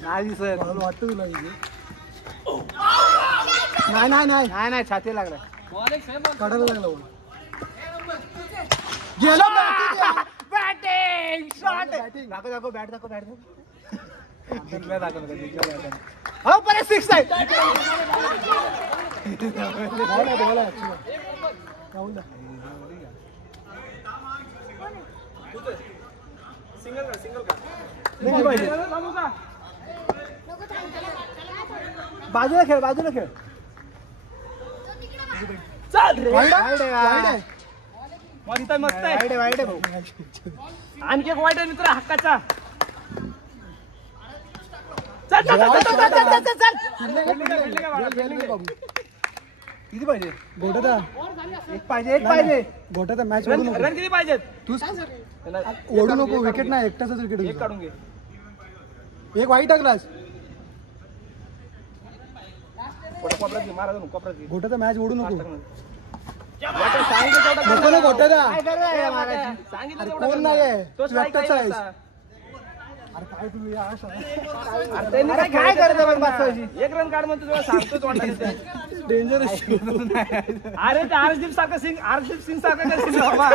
नाही दिसत. मला वाटतं तुला इथे. नाही छाती लागला. कडायला लागला बॉल. गेला बॅटिंग शॉट. दाखव बॅट दाखव. जिंकल्या दाखवलं हो परत 6 आहे. राहुल दा. नाही पाहिजे. बाजूला खेळ. वाईड आहे. मस्त आहे वाईड आहे भाऊ. आणखी एक वाईट आहे मित्र हक्काचा. किती पाहिजे गोटाचा? एक पाहिजे. गोटाचा मॅच ओढू नको. रन किती पाहिजेत? तू ओढू नको. विकेट नाही एकटाच विकेट. एक काढून घे. एक वाईट ग्लास. कोपऱ्यात घे, मारा कोपऱ्यात घे. गोटाचा मॅच ओढू नको. सांगितलं तेवढं नको ना गोटाचा. सांगितलं अरे तेवढं कोण कर. नाहीये. तो तू strike एकटाच आहेस. आहे अरे काय तुम्ही अरे अरे काय करतो मग बसवायची? एक रन काढ म्हणतो तुला सांगतोच वाटतं. डेंजरस. अरे ते हर्षदीप सिंग सारखं काय सिंग बाबा.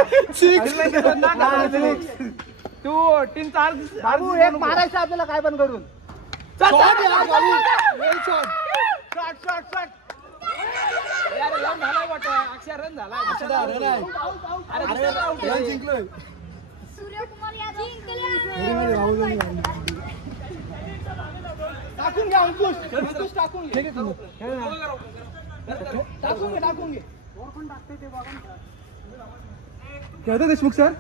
तू टीमचा बाबू एक मारायचं आपल्याला काय पण करून. रन झालाय वाटतं. अक्षर रन झाला. अरे जिंकलोय. सूर्यकुमार यादव टाकून घ्या अंकुश. टाकून घे. टाकून घे. खेळतो देशमुख सर.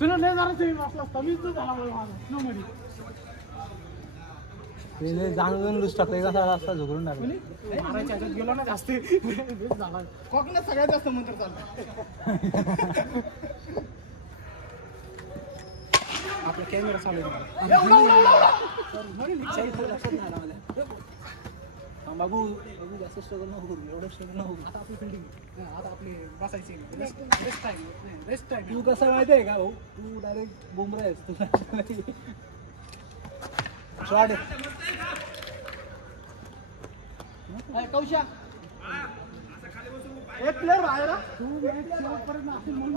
तुला नाही झालं तुम्ही वाचला कमीच झाला मला. जाणून लुस टाकलं एका रस्ता झुकरून टाकलं. मारायच्या ह्याच्यात गेलो ना जास्त. कोकणात सगळ्यात जास्त मंत्र चालतं. आपला कॅमेरा चालू आहे. बाबू जास्त स्ट्रगल नको करू. एवढं स्ट्रगल नको करू. आता आपली फिल्डिंग. आता आपली बसायची. Rest time. तू कसं माहितीये का भाऊ? तू डायरेक्ट बुमरा आहेस. तुला शॉट. कौशा एक प्लेअर बाहेर. तू शेवटपर्यंत असेल म्हणून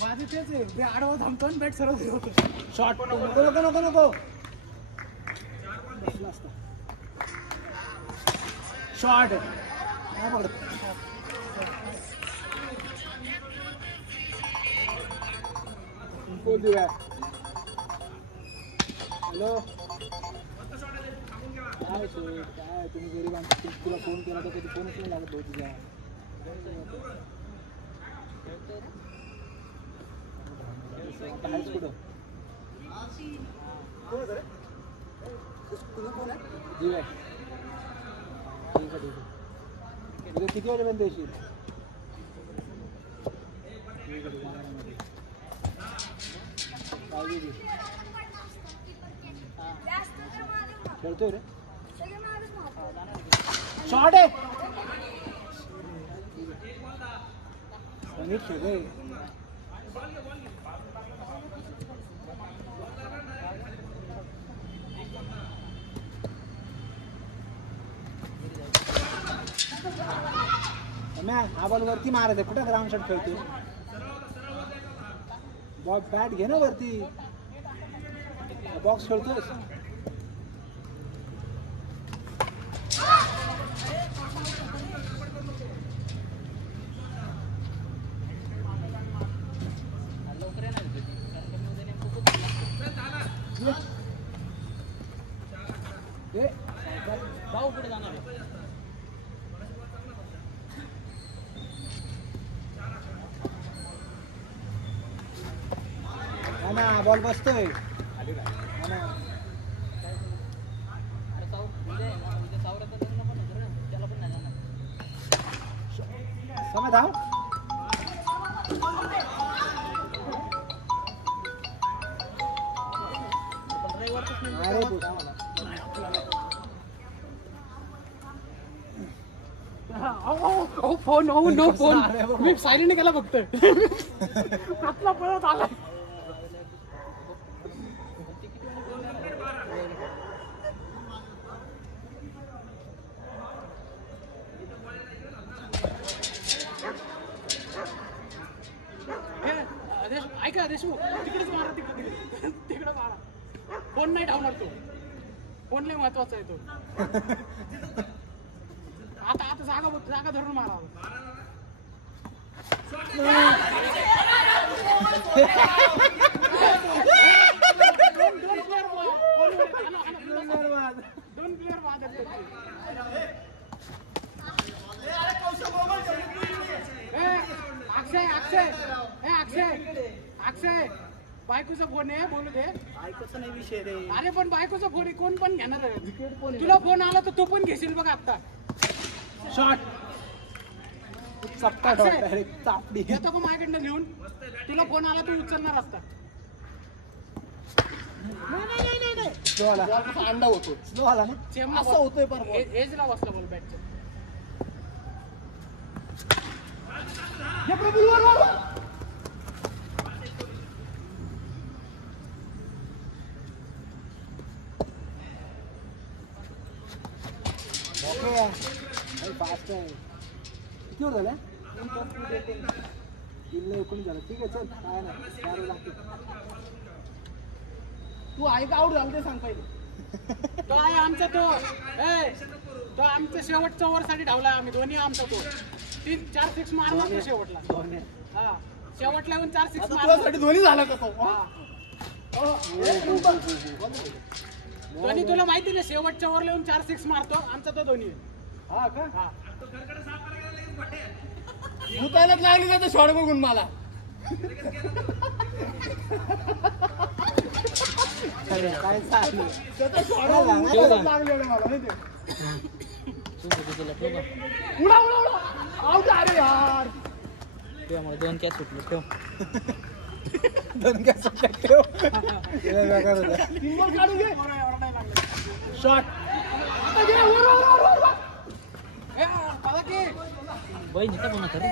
माझी तेच आहे. ते आडवा थांबतो आणि बॅट सरळ होतो. शॉट. नको. शॉट. हॅलो काय शेठ, काय तुम्ही गरीबांची तुला फोन केला तर कधी फोनच नाही लागत भाऊ तुझा. आता आहेस कुठं? जी बाय. ठीक आहे. उद्या किती वाजेपर्यंत येशील? खेळतोय रे. शॉट आहे. नीट खेळ रे. हा बॉल वरती मारत आहे. कुठं ग्राउंड शॉट खेळतोय? बॉल बॅट घे ना वरती. बॉक्स खेळतोयस. भाऊ पुढे जाणार आहे. बॉल बसतोय. अरे साऊ उद्या सावराचं लग्न पण आहे ना, त्याला पण नाही जाणार. समय धाव. फोन नो फोन मी सायलेंट केला फक्त. कसला पळत आलाय. ऐका देशमुख तिकडेच मारा. तिकडे मारा. फोन नाही धावणार तो. फोन लय महत्वाचा आहे तो. आता जागा धरून मारा. दोन प्लेअर बाद अक्षय बायकोचा फोन आहे. बोलू दे. बायकोचा नाही विषय रे. अरे पण बायकोचा फोन कोण पण घेणार आहे. तुला फोन आला तर तो पण घेशील बघ आता. शॉट. चपटा डायरेक्ट चापडी. घेतो का माझ्याकडनं लिहून. तुला फोन आला तू उचलणार असता. नाही स्लो आला. अंडा होतो. स्लो आला ना. असं होतोय पण एजला बसला बॉल बॅटच्या. फास्ट आहे. किती वर झालं? 19 झालं. ठीक आहे चल. काय नाही 4 लागते. तू आहे का आऊट झालं ते सांग पहिले. तो आहे आमचा तो आमच्या शेवटच्या ओव्हरसाठी धावला आम्ही दोन्ही. आमचा तो 3-4 सिक्स मारला शेवटला. हा शेवटला येऊन 4 सिक्स मारला. दोन्ही झाला का तो. दोन्ही तुला माहिती ना शेवटच्या ओव्हरला येऊन 4 सिक्स मारतो आमचा तो दोन्ही. हा का? हा भूतायलाच लागली जातं शॉट बघून मला. काय चालू? त्याचा शॉट लागलेलं मला माहिती. उडा आऊट. अरे यार त्यामुळे 2 कॅच सुटले. ठेव 2 कॅच ठेव. 3 बॉल काढून घे. शॉट. बहिणीचा फोन होता रे.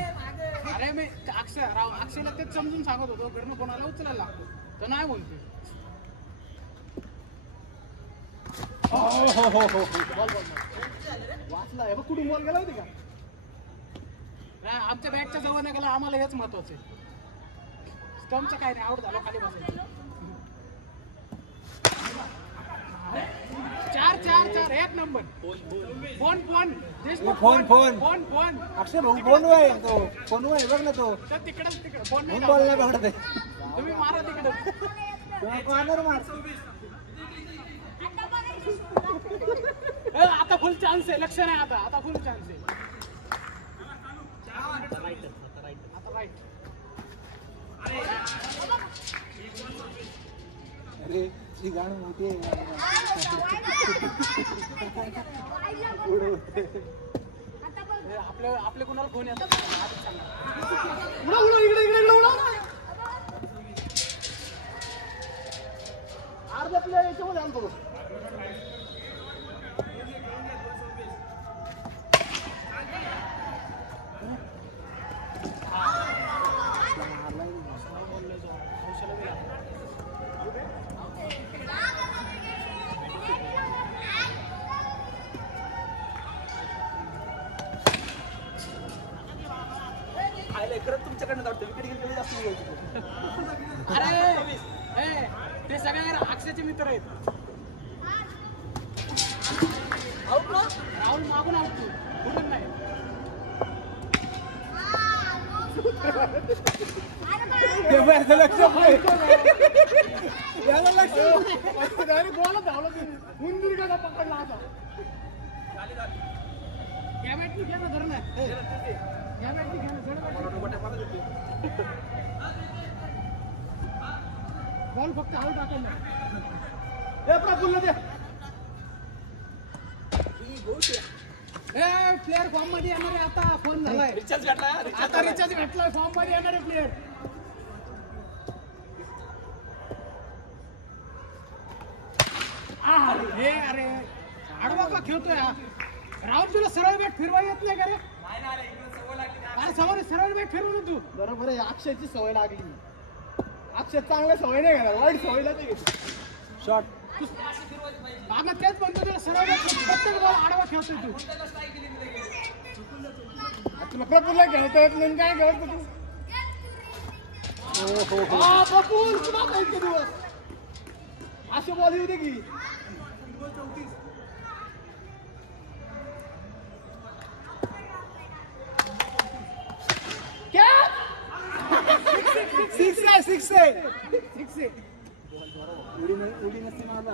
अरे मी अक्षयला तेच समजून सांगत होतो. घरनं कोणाला उचलायला लागतो तर नाही बोलते. वाचला आहे बघ. कुठून बॉल गेला होती का. आमच्या बॅटच्या जवळ नाही गेला. आम्हाला हेच महत्वाचं आहे. स्टंपचं काय नाही. आऊट झाला खाली बसायचं. 4 एक नंबर. फोन अक्षय भाऊ फोन आहे. तो फोन आहे बघ ना. तो तिकडे फोन नाही. बॉल नाही पकडत आहे. तुम्ही मारा तिकडे. कॉर्नर मार. आता फुल चान्स आहे. लक्ष नाही आता फुल चान्स आहे. आता राईट. अरे ही गाणं मोठी आहे. आपले कोणाला फोन येतात. उडा इकडे उडा. अर्धा प्लेअर याच्यामध्ये आणतो. अरे ते सगळे अक्षयचे मित्र आहेत. आउट ना राहुल मागून आउट तू कुठून नाही. बॉल धावला उंदीर गाडा पकडला आता. या बॅटनी घ्या ना धर ना. या बॅटनी घ्या ना. बॉल फक्त आऊट टाकला. ए प्रफुल्ल दे. ए प्लेअर फॉर्म मध्ये येणार आहे आता. फोन झालाय. रिचार्ज भेटलाय. फॉर्म मध्ये येणार आहे प्लेअर. अरे आडवा का खेळतोय हा. राहुल तुला सरळ बॅट फिरवा येत नाही का रे. अरे समोर सरळ बॅट फिरवून तू. बरोबर आहे. अक्षयची सवय लागली. अक्षय चांगल्या सवय नाही घ्यायला. वाईट सवय नाही घेतो. शॉट आम्ही तेच म्हणतो तुला सरळ बॅट प्रत्येक बॉल आडवा खेळतोय तू. तुला प्रफुल्ला खेळता येत नाही काय खेळतो तू. प्रफुल तुला काही दिवस असे बॉल येऊ दे की. सिक्स आहे. उडी नसती मारला.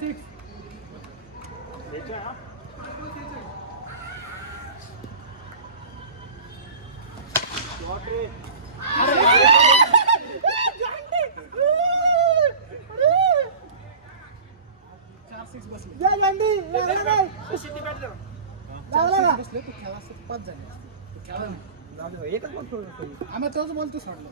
सिक्स. आम्ही तोच बोलतो सोडलं.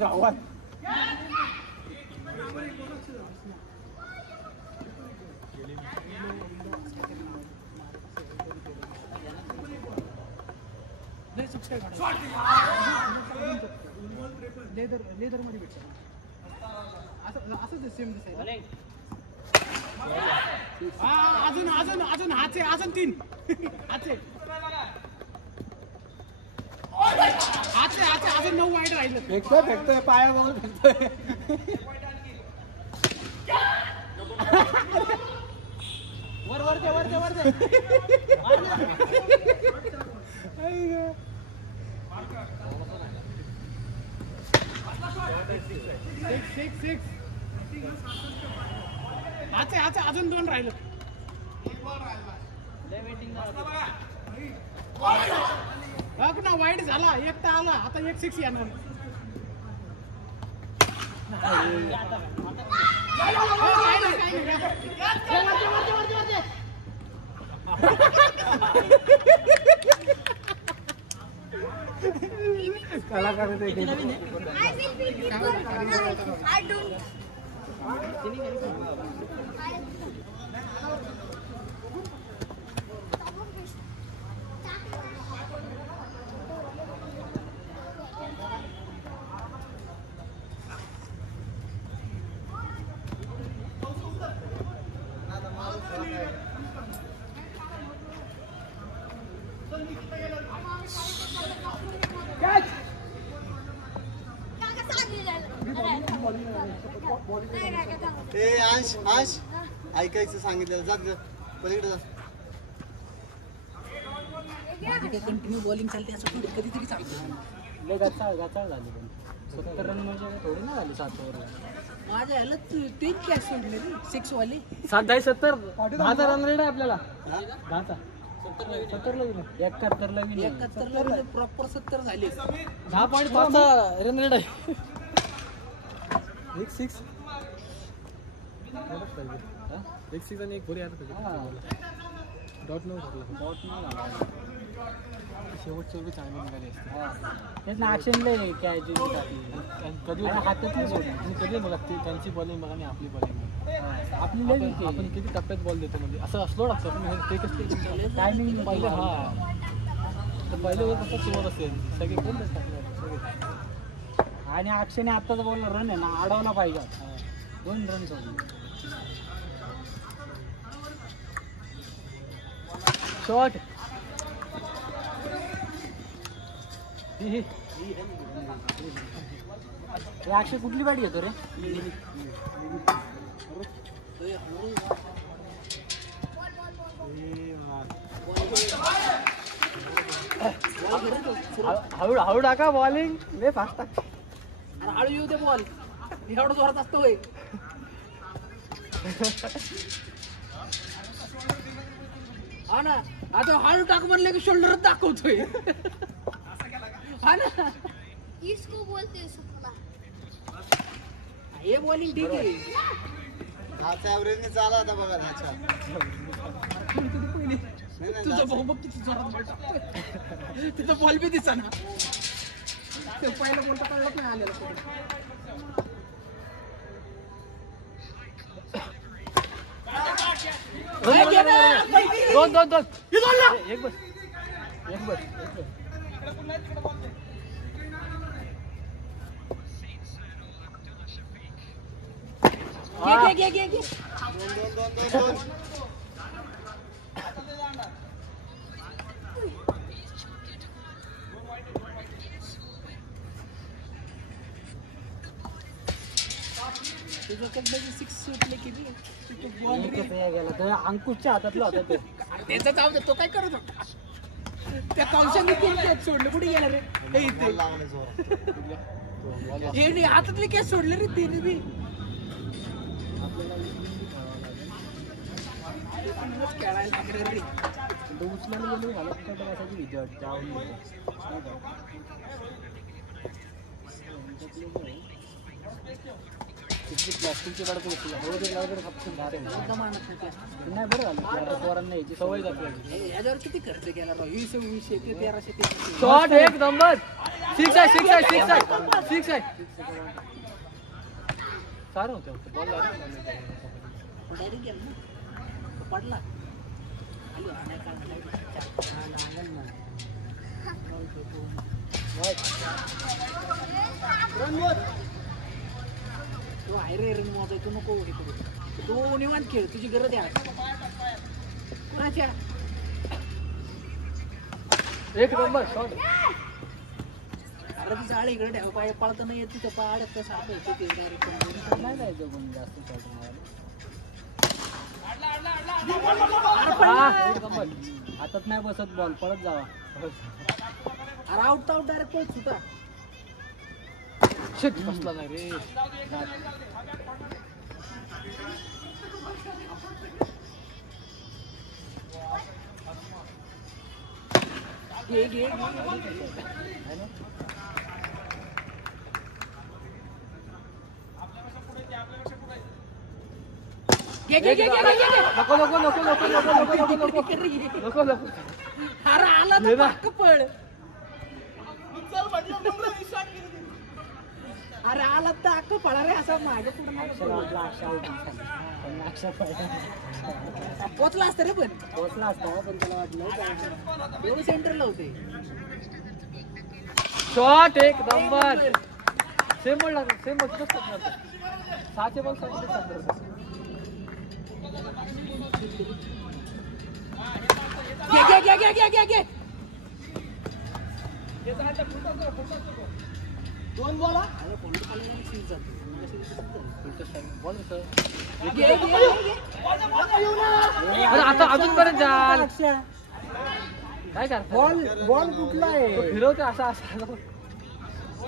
गावात लेदर मध्ये भेटत असंच सेम दिसायला. अजून हाचे अजून 3 हाचे अजून 9 वाईट राहिलं. फेकतोय पाया बघून फेकतोय. वर दे. सिक्स हाचे अजून 2 राहिलं. बघ ना वाईट झाला. एक तर आला आता. एक 6 येणार. कलाकार I don't. Catch! ए अंश अंश ऐकायचं सांगितलं जा पलीकडे जा. कंटिन्यू बॉलिंग चालते असं कधीतरी चालतं. लय गाचाळ झाली पण 70 रन म्हणजे थोडी ना झाली 7 ओव्हर. माझ्या ह्याला तीन कॅच सोडले रे 6 वाले. 7-10 10 रन रेट आहे आपल्याला. 70 ला गेलो 71 ला गेलो 71 ला प्रॉपर 70 झाले. 10.5 रन रेट आहे. 1-6 1-6 आणि 1 4 यार डॉट नव्हता. शेवटचे बी चांगले निघाले असते. तेच ना ॲक्शनला काय कधी हातातली सोडली आणि कधी बघा त्यांची बॉलिंग बघा आणि आपली बॉलिंग आपली आपण किती टप्प्यात बॉल देतो म्हणजे असं असलो लागतं ते कसं टायमिंग पहिले. तर पहिले कसं सुरुवात असेल सगळे कोण टाकले आणि अक्षयने आत्ताचा बॉलला रन आहे ना अडवला पाहिजे. 2 रन सोडले. शॉट अक्षय कुठली बॅट घेतो रे? हळू टाका बॉलिंग लय फास्ट टाक. हळू येऊ दे बॉल एवढं जोरात असतो. हा ना आता हळू टाक म्हणलं की शोल्डरच दाखवतोय. हा ना इसको बोलते हैं सपना. हे बॉलिंग ठीक आहे. ह्याच्या ॲव्हरेजने चाला आता बघा ह्याच्या. तुझं भाऊ बघ किती जोरात बॉल टाकतोय. तिथं बॉल बी दिसा ना. ते पहिला बॉल तर कळलंच नाही आलेला. दोन एक बस. घे. 2 अंकुशच्या हातातला होता तो. त्याचा जाऊ दे तो काय करत होता. त्या कौशाने 3 कॅच सोडले. कुठे गेला रे? हे इथे हे नाही हातातले कॅच सोडले रे तिने बी. खेळायला लागले रे. उचलायला गेलो झालं कशाची भीती वाटते. प्लास्टिकची काढत होती नाही बरं झालं. पोरांना याची सवय जाते. याच्यावर किती खर्च केला राव. 20 ते 1300. शॉट एक नंबर. 6 आहे. सारं होतं बॉल डायरेक्ट गेला ना पडला. तो आहे रे रन मोजा. तू नको हे करू. तो निवांत खेळ. तुझी गरज आहे कोणाच्या. एक नंबर शॉट. अरे तिचं आळे इकडे ठेवा. पाय पळताना येत तिथं पाय अडत कसं आपण येतो ते डायरेक्ट नाही जायचं कोणी जास्त शॉट हातात नाही बसत बॉल पळत जावा. अरे आउट डायरेक्ट पळत सुद्धा. बसला नाही रे. घे नको अरे आला तर पक्क पळ. अरे आला तर अख्खं पळा रे. असं मागे पुढे पोचला असतं रे. पण पोचला असता पण त्याला वाटलं एवढं सेंटरला होते. शॉट एक नंबर. सेम बॉल लागला. सेम बॉल 6चे बॉल 7 घे. 2 बॉल. अरे अरे आता अजूनपर्यंत जाल काय करता बॉल कुठला आहे फिरवते असा असा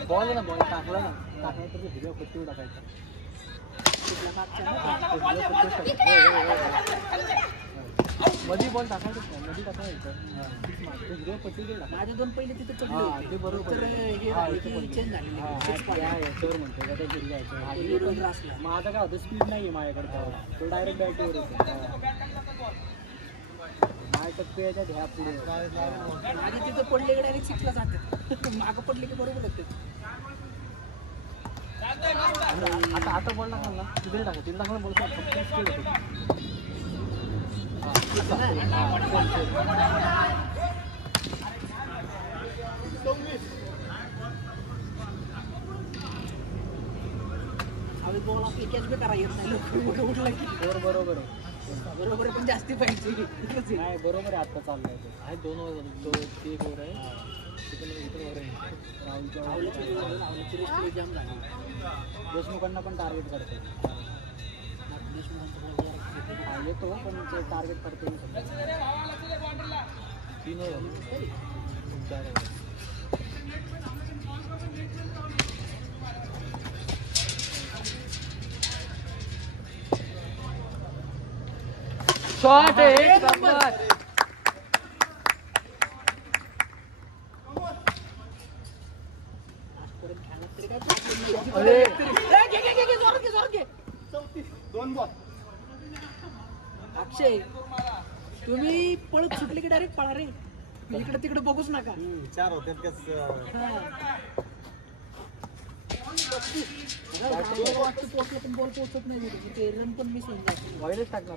बॉल आहे ना बॉल टाकला ना टाकला तर हिरव्या पट्टीवर टाकायचा मधी बॉल टाकायचं नाही मधी टाकायचं हिरव्या पट्टीवर टाकायचं माझे दोन पहिले तिथे पडले हा होते. ते बरोबर तर आहे. हे हा, हे इथे पण. चेंज झालेले हा, त्या याच्यावर म्हणतो का त्या हिरव्या याच्यावर. हिरव्या ग्रासला. माझं काय होतं स्पीड नाही आहे माझ्याकडे तेव्हा. तो डायरेक्ट बॅटवर येतो माझ्या पेच्या घ्या पुढे माझे तिथे पडले की डायरेक्ट सिक्सला जाते मागं पडले की बरोबर होते आता आता बॉल टाकला ना तिथे टाका तिथे टाकला बॉल स्पीड होतो अरे बॉल आपली कॅच बी करा येत नाही लोक उठला की बरोबर आहे बरोबर आहे, पण जास्ती पाहिजे नाही बरोबर आहे आता चाललाय ते आहे 2 ओव्हर तो ते एक ओव्हर आहे इकडे ओव्हर आहे राहुलच्या आवडीची रेस्ट जाम झाली देशमुखांना पण टार्गेट करतो हा, येतो पण ते टार्गेट करते 3 ओव्हर 4 ओव्हर शॉट एक नंबर अरे अक्षय तुम्ही पळत सुटले की डायरेक्ट पळा रे इकडे तिकडे बघूच नका 4 होते पोहोचलं पण बॉल पोहोचत नाही ते रन पण मिस होऊन जाते वाईडच टाकणार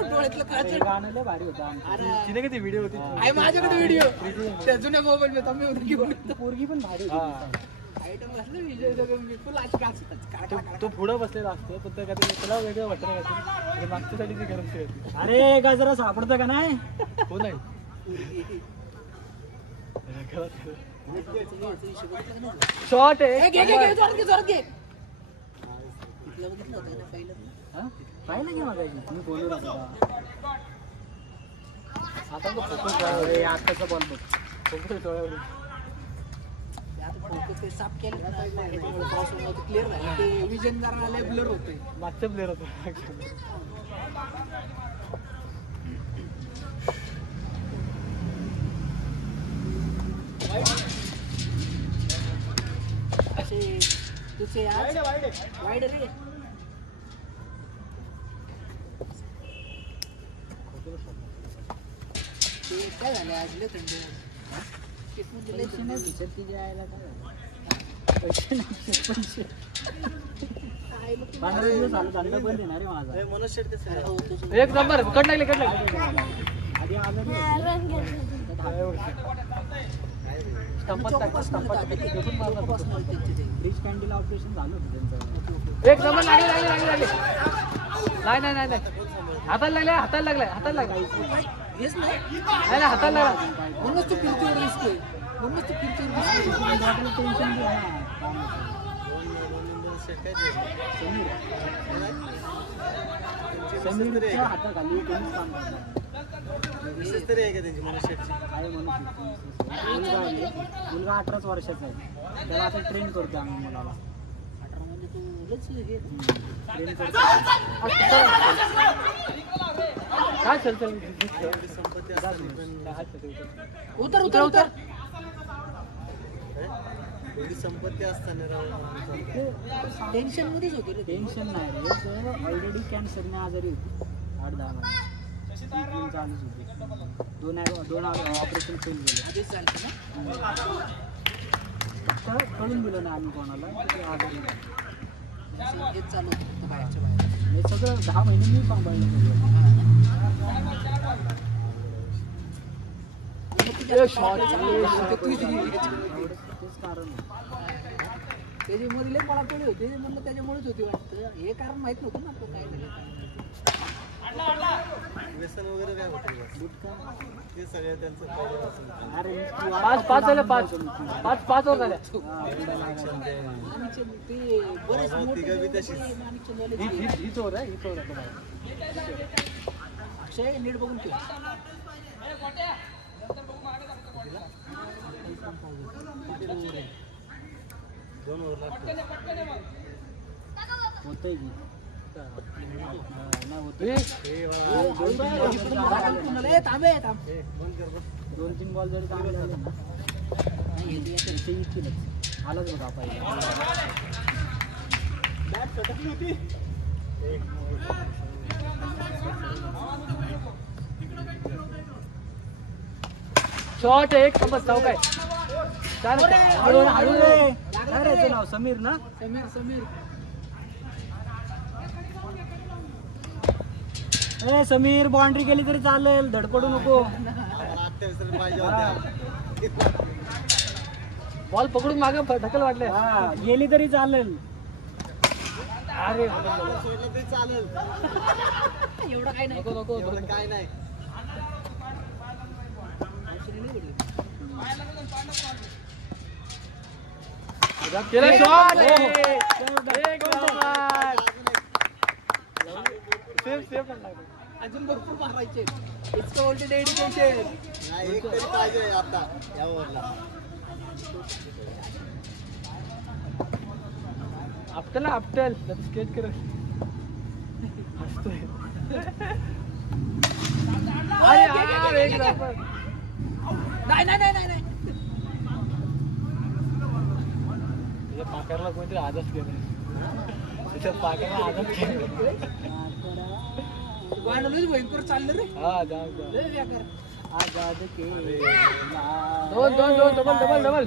डोळ्यातलं काच गाणं लय भारी होतं आमचं किती व्हिडिओ होती आहे माझ्याकडे व्हिडिओ त्या जुन्या मोबाईल मध्ये आम्ही होतो घेऊन पोरगी पण भारी होती आयटम असलं विजय जगन बिलकुल आज तो पुढं बसलेला असतो पण त्या कधी त्याला वेगळं वाटत नाही मागच्यासाठी ती गरम होती अरे काय जरा सापडतं का नाही हो नाही शॉट आहे पाहिलं की माझा तुम्ही बोलू नका आता तो फोकस आत्ताचा बॉल बघ फोकस डोळ्यावर साफ केलं क्लिअर झालं ते विजन जरा आले ब्लर होते मागचा प्लेअर होतो असे तुझे आज वाईड रे ते काय झालं आज लय थंड एक नंबर कट लागले आधी आलं ब्रिज कॅन्डीला ऑपरेशन झालं होतं त्यांचं एक नंबर लागले नाही हाताला लागलाय हेच नाही नाही हाताला लागला म्हणूनच तू फिरतीवर दिसतोय म्हणूनच तू फिरतीवर दिसतोय समीरच्या हाताखाली कोणीच काम करणार मुलगा 18 वर्षाचा आहे त्याला आता ट्रेन करतो आम्ही मुलाला 18 म्हणजे तू लच हे ट्रेन करतो काय चल उतर उतर उतर संपत्ती असताना टेन्शन मध्येच होते रे टेन्शन नाही रे ऑलरेडी कॅन्सरने आजारी होती 8-10 महिने चालूच होती दोन ऑपरेशन फेल गेले आधीच झालं ना कळून दिलं ना आम्ही कोणाला की आजारी हेच चालू होतं बाहेरच्या बाहेर हे सगळं 10 महिने मी सांभाळलं तेच कारण त्याची मधले पळापळी होते म्हणलं त्याच्यामुळेच होती वाटतं हे कारण माहित नव्हतं ना तो काय झालं व्यसन वगैरे काय होतं ते सगळं त्यांचं पहिल्यापासून. अरे पाच झाले, पाच वर झाल्या. तिघं बी तशीच. हीच ओर आहे, हीच ओर आहे तुम्हाला. अक्षय नीट बघून ठेव. दोन ओव्हर लागतात. होतंय की थांबे थांब. 2-3 बॉल जरी चांगले झाले ना ते इतकीच आलाच होता पाहिजे. बॅट सटकली होती. शॉट एक समज चौक आहे. हळू हळू रे. काय रे नाव समीर ना? समीर ए समीर बाउंड्री केली तरी चालेल, धडपडू नको. आत्ता विसरून पाहिजे होत्या. बॉल पकडून मागे ढकल वाटले. गेली तरी चालेल. अरे सोडलं तरी चालेल. एवढं काही नाही. नको नको एवढं काय नाही. केला शॉट. अजून भरपूर मारायचे. It's only dedication. नाही एक तरी पाहिजे आता या ओव्हरला. आपटेल आपटेल स्केच कर. नाही. पाकरला कोणतरी आजच गेलं. त्याच्या पाकरला आजच गेलं. गाणं भयंकर चाललं रे. हा जाऊ जाऊ. लय बेकार. आजाद दोन डबल.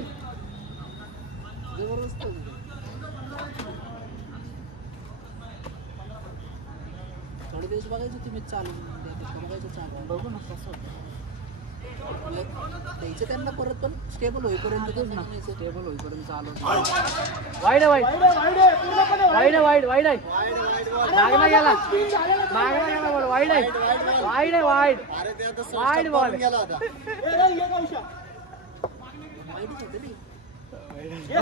जबरदस्त. थोडे दिवस बघायचं तुम्ही चालून बघायचं चालू. बघू ना कसं होतं. द्यायचं त्यांना परत, पण स्टेबल होईपर्यंत तेच ना. टेबल होईपर्यंत चालू. वाईड आहे वाईड आहे. मागला गेला बॉल. वाईड आहे. अरे ते आता वाईड बॉल. गेला होता.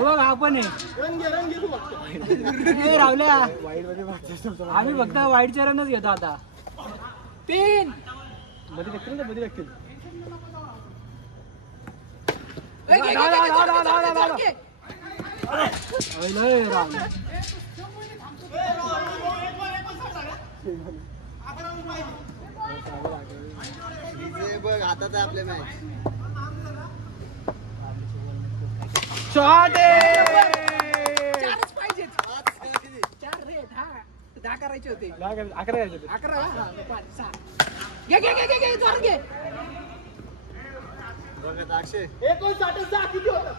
बघ आपण रावल्या आम्ही फक्त वाईड चरणच घेतो आता. पेन मध्ये व्यक्ती बघ हातात आहे आपल्या मॅच. शॉट. चारच पाहिजेत. 4 रे. 10 करायचे होते. 11 हा, 5 6. घे जोरात घे. बघत अक्षय 59 किती होतं?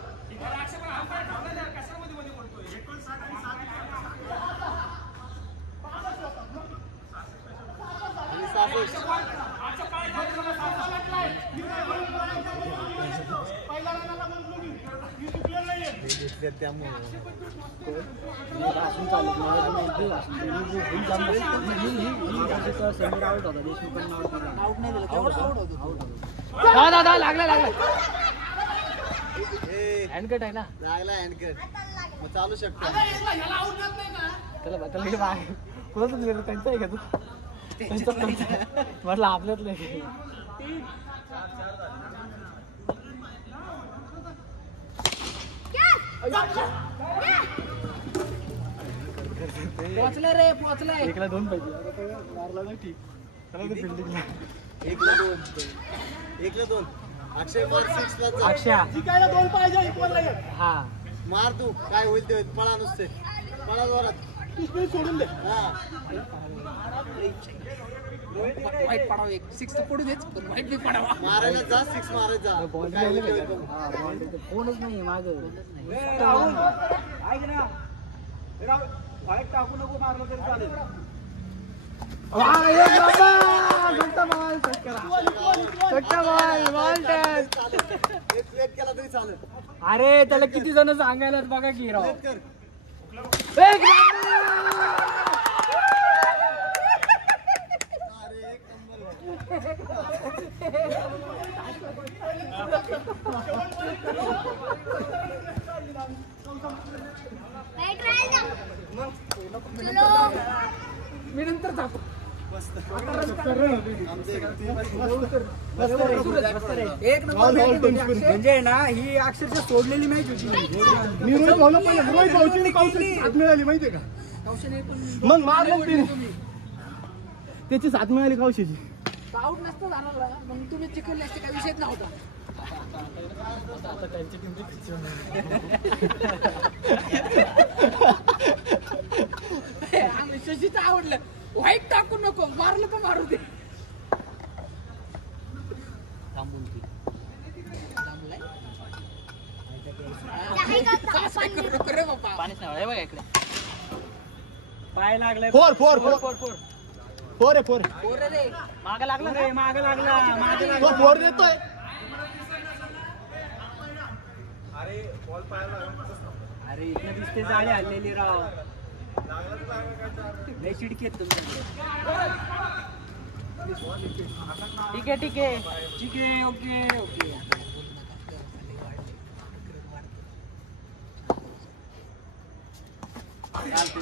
आणि 66. त्यामुळे समीर आउट होता. देशमुख आउट नाही दिलं. तेवढं आउट होतं. लागला ए, हँडकट आहे ना लागला हँडकट. मग चालू शकतो. त्याला कोणाच गेलं त्यांचं आहे का तू? म्हटलं आपल्यातलं आहे. पोचलंय. 1ला 2 पाहिजे. मारला ना ठीक. चला ते फिल्डिंगला 1ला 2. अक्षय मार 6 ला जा. अक्षय जिकायला 2 पाहिजे. इक्वलला एक. हा मार तू काय होईल ते होईल. पळा नुसते पळा जोरात. तू स्पीड सोडून दे. हा वाईट पडावं. एक 6 तर पडू देच, पण वाईट बी पडावा. मारायला जा. 6 मारायला जा. बॉल काय होईल ते होईल बघ. कोणच नाही माग. वाईट टाकू नको. मारलं तरी चालेल. वेट केला तरी चालेल. अरे त्याला किती जण सांगायला बघा की राव. वेट कर. Right, चलो मी नंतर जातो. एक नंबर म्हणजे ना ही अक्षरशः सोडलेली मॅच होती. मी रोहित भाऊला पण रोहित भाऊची कौशलची साथ मिळाली माहितीये का? मग मारलं तिने त्याची साथ मिळाली कौशलची. आउट नसतं जाणार ना, मग तुम्ही चिकन असते काही विषयच नव्हता. शशीचं आवडलं. वाईट टाकू नको, मारलं तर मारू दे. पाय लागलाय. Four four four four four four माग लागला रे, माग लागला, मागे तो फोर देतोय. अरे इथं दिसते जाळे हल्लेली राव. लय चिडकी आहेत तुमच्या. ठीक आहे ठीक आहे ठीक आहे. Okay okay.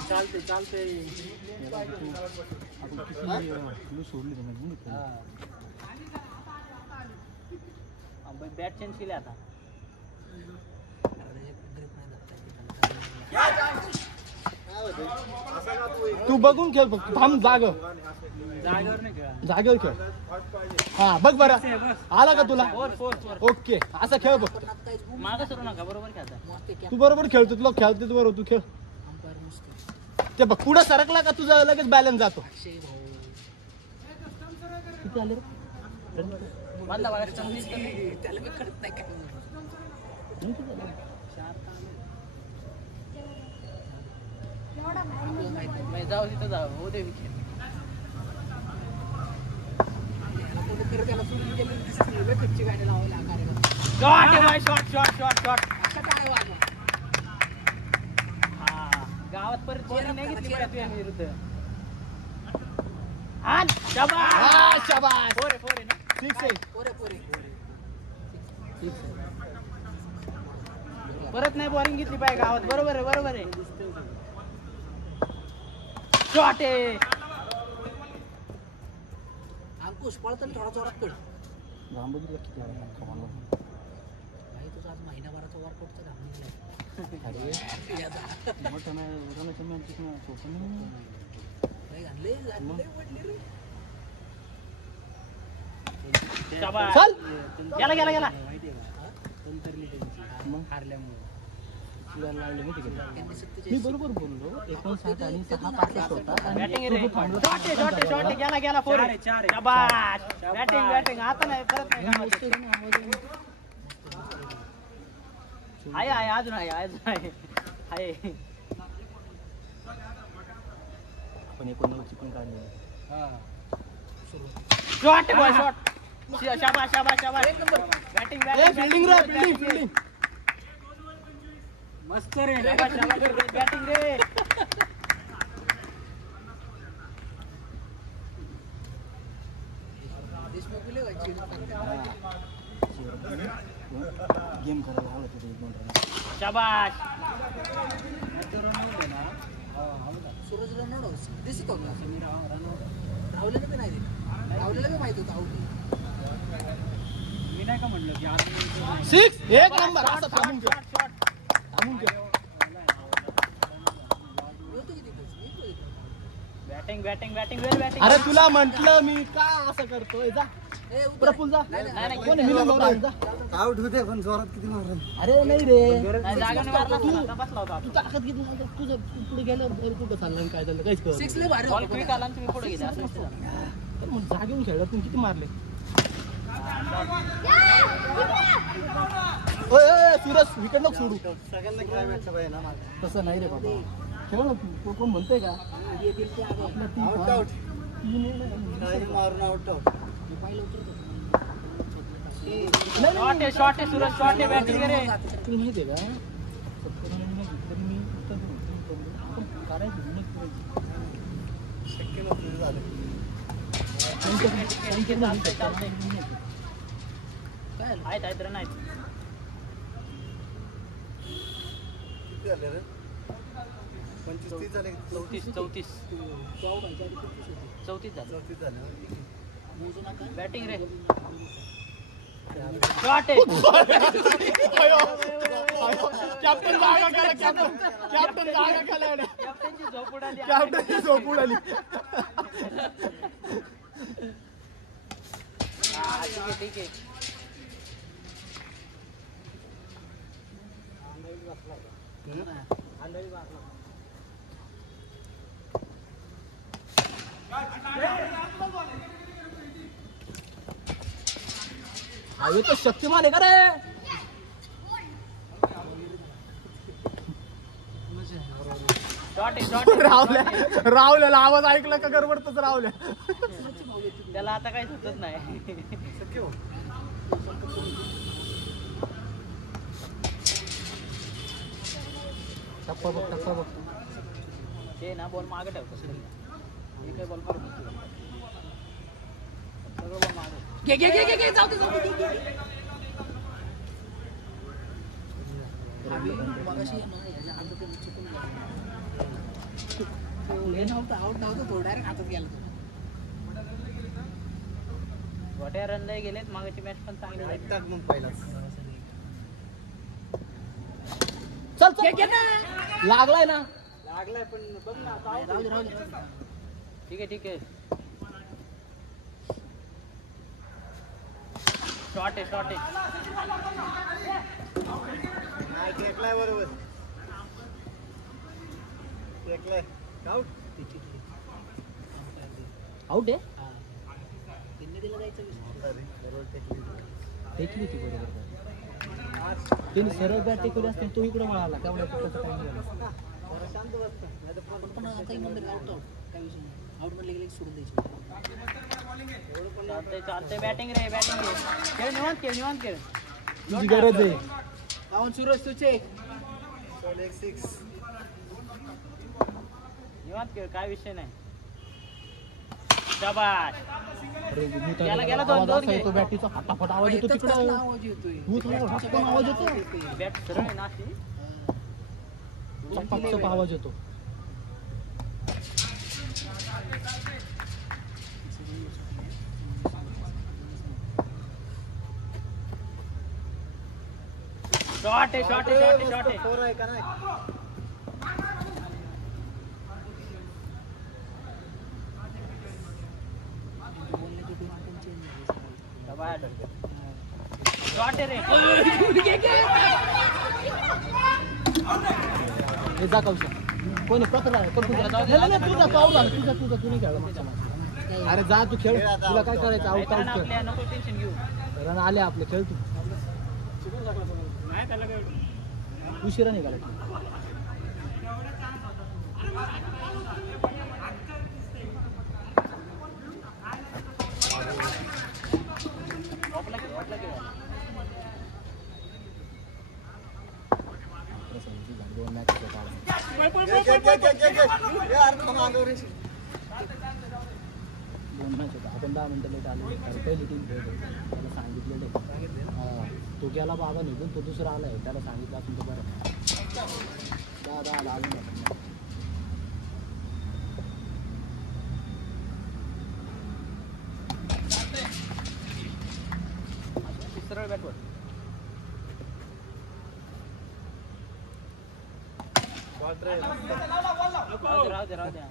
चालते चालते सोडली बॅट चेंज केली आता. तू बघून खेळ फक्त. थांब जागेवर नाही खेळा. जागेवर खेळ. हा बघ बरं आला का तुला? ओके असं खेळ बघ. मागं सरू नका, बरोबर खेळता. तू बरोबर खेळतो, तुला खेळते तू बरोबर. तू खेळ. ते बघ पुढे सरकला का तुझा लगेच बॅलन्स जातो. किती आले रे? मधला बघा चांगलीच कमी. त्याला मी कळत नाही काय. जाऊ तिथं जाऊ. हो दे विकेट. त्याला सोडून गेलं दिसत कच्ची गाडी लावायला कार्यक्रम. Shot shot shot shot. अशा काय वाजवा. गावात परत चेअर नाही घेतली पाहिजे तुझ्या विरुद्ध. हा, शाबास. फोर आहे ना. सिक्स आहे. पोरे पोरे परत नाही बॉलिंग घेतली पाहिजे गावात. बरोबर आहे बरोबर आहे. शॉट आहे. अंकुश पळताना थोडा जोरात पड. भाई तुझा आज महिनाभराचा वर्कआउटचा घाम शाबास. चल. गेला गेला गेला. मी बरोबर बोललो. 59 आणि 6 पासष्ट होता. बॅटिंग रे. शॉट आहे शॉट आहे. गेला गेला. फोर आहे. शाबास. Batting batting. आता नाही परत नाही गावात. आहे आहे अजून आहे अजून आहे आहे. आपण 19 पण काढली. शॉट आहे बॉय शॉट. शाबास शाबास शाबास. बॅटिंग बॅटिंग फिल्डिंग रे, फिल्डिंग फिल्डिंग. मस्त रे. शाबास शाबास. बॅटिंग रे. गेम करायला हवं होतं. शाबास. सूरज रनआउट दिसत होता. राहुलला बी नाही दिलं. राहुलला बी माहित होतं आउट. मी नाही का म्हणलं की आज सिक्स. एक नंबर. असं थांबून खेळ. थांबून खेळ. बॅटिंग बॅटिंग बॅटिंग वेल बॅटिंग. अरे तुला म्हंटल मी का असं करतोय. जा प्रफुल जा. कोण आहे? मिलिंद भाऊ जा. आउट होते पण जोरात किती मारलं. अरे नाही रे, नाही जागाने मारला असता, बसला होता तू ताकद घेतली नाही. तुझं पुढे गेलं कुठं चाललं काय झालं काहीच कळत सिक्स लय भारी बॉल होता. क्विक आला आणि तुम्ही पुढे गेले असं नसतं झालं. नाही. तर मग जागेऊन खेळला तुम्ही किती मारले. ओय ओय सूरज विकेट नको सोडू. सगळ्यांना खेळायला भेटलं पाहिजे ना मला. तसं नाही रे बाबा. खेळ ना तू. कोण म्हणतोय का? आउट आउट मारून आउट आउट. शॉट आहे सूरज. शॉट आहे. बॅटिंग रे. तुला माहिती आहे का? 70 रनांनी घेतलं मी काढायचं शक्य नव्हतं झालं. आहेत रन आहेत. चौतीस झालं. बॅटिंग रे. शॉट आहे. कॅप्टन जागा केला, कॅप्टन जागा केला, कॅप्टनची झोप उडाली. कॅप्टनची झोप उडाली. ठीक आहे. अरे तो शक्तिमान आहे का रे? रावल्याला आवाज ऐकला का गडबडतच रावल्या. त्याला आता काही सुचत नाही. टप्पा बघ. ते ना बॉल मागे ठेवतो. मी काय बॉल मारून सगळं बॉल मागे. घे जाऊ दे. छोट्या रन लय गेलेत. मागाची मॅच पण चांगली झाली. मग पहिलाच चल लागलाय ना. लागलाय पण बघ ना राहू दे. ठीक आहे. शॉट आहे. नाही टेकलाय बरोबर. टेकलाय आउट. आउट आहे. त्यांनी दिला जायचं. टेकली ती बरोबर. त्यांनी सरळ बॅट टेकली असते तो इकडे वळाला. तेवढ्या कुठल्याचा काय नाही. शांत बसतो. पण आता इकडे आउट काय विषय नाही. आउट मध्ये गेले सोडून द्यायचे. चालतंय. बॅटिंग रे. खेळ निवांत खेळ. तुझी गरज आहे. पावन सूरज तुझे निवांत खेळ. काय विषय नाही. शाबाश. गेला दोन तो बॅटीचा फटाफट आवाज येतो तिकडे. आवाज येतोय. आवाज येतो. बॅट सरळ आहे ना अशी. चपाक आवाज येतो. शॉट आहे. फोर आहे का नाही. शॉट आहे रे. हे जा कौशल. कोणी पत्र आहे तुझा पाऊल आहे. तुझा तू नाही खेळला. अरे जा तू खेळ. तुला काय करायचं. आउट आपल्या नको टेन्शन घेऊ. रन आले आपले. खेळ तू. उशिरा निघाला. दोन मॅच होता. आपण 10 मिनिटं लेट आलो. पहिली टीम खेळतो. त्याला सांगितलेलं तो गेला बाबा निघून. तो दुसरा आलाय. त्याला सांगितलं असून तर बरं. 10 आला. सरळ बॅटवर. राहू द्या.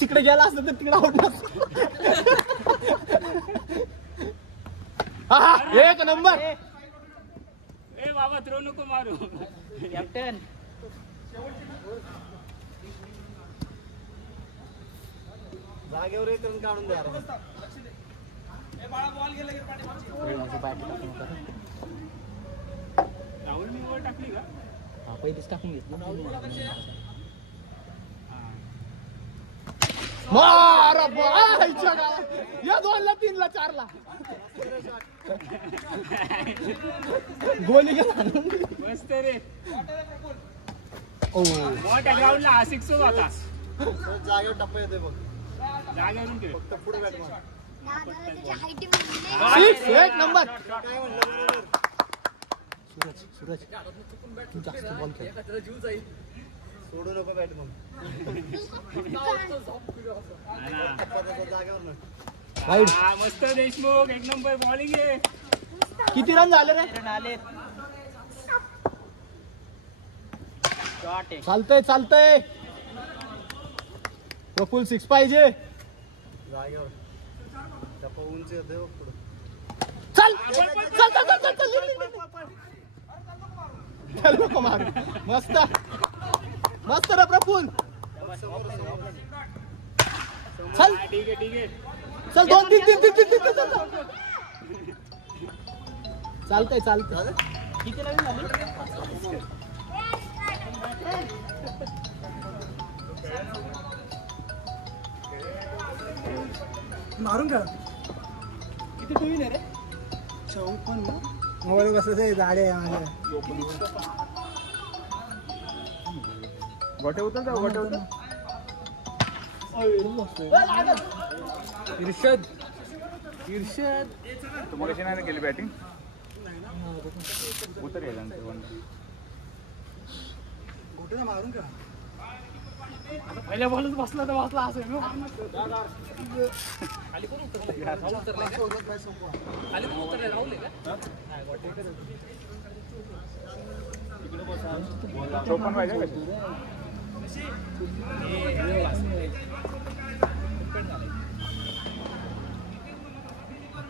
तिकडे गेला असतं तर तिकडे आउट नसतं. एक नंबर. बाबा थ्रो नको मारू. कॅप्टन जागेवर एक रन काढून द्या. पहिलीच टाकून घेतलं. या 2ला 3ला 4ला गोली गेला. मस्त रे. मोठ्या ग्राउंडला सिक्स होता. जागेवर टप्पा येतोय बघ. जागेवरून खेळ. फक्त पुढे बॅट मार. दादा त्याच्या हाईटी सिक्स एक नंबर. सूरज तू जास्त बॉल खेळ. सोडू नको बॅट मग. वाईड. मस्त देशमुख एक नंबर बॉलिंग आहे. किती रन झाले रे? चालतंय चालतंय. प्रफुल सिक्स पाहिजे. जागेवर उंच येते बघ पुढं. चल चल चल चल चल चल. चल नको मारू. मस्त मस्त रे प्रफुल. चल ठीक आहे. चल 2 3 3 3 3 चल. चालतंय चालतंय. किती रन झाले? मारून का किती टू विन आहे रे? 54 मोबाईल कसं ते झाडे आहे माझ्या. गोटे उतर जाऊ गोटे उतर. इर्षद तू मग कशी नाही केली बॅटिंग. उतर यायला कुठे मारून का पहिल्या बॉलच बसला तर बसला असेल. चोपन पाहिजे का?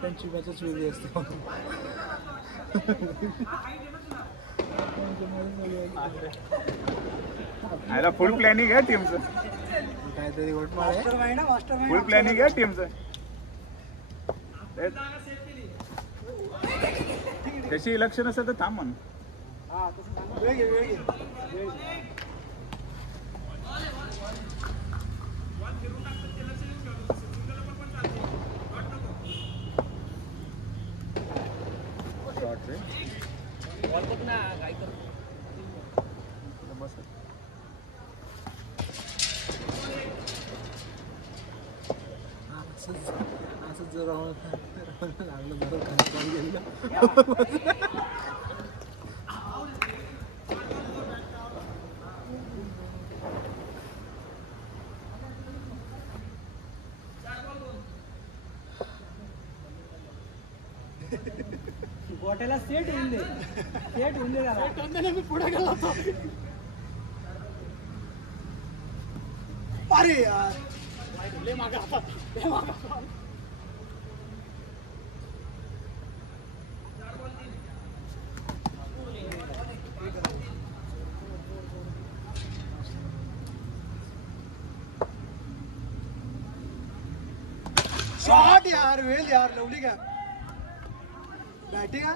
त्यांची मॅचच वेगळी असते. आयला फुल प्लॅनिंग आहे टीमचं. काहीतरी घोटमाळ फुल प्लॅनिंग आहे टीमचं. त्याची लक्ष नसेल तर थांब म्हणून. असंच जर लागलं बरं खाली गेलं. गोट्याला सेट होऊन दे. सेट होऊन दे त्याला. मी पुढे गेलो होतो. अरे यार लय मागं आता. लय मागं. शॉट यार वेल यार लवली का बॅटिंग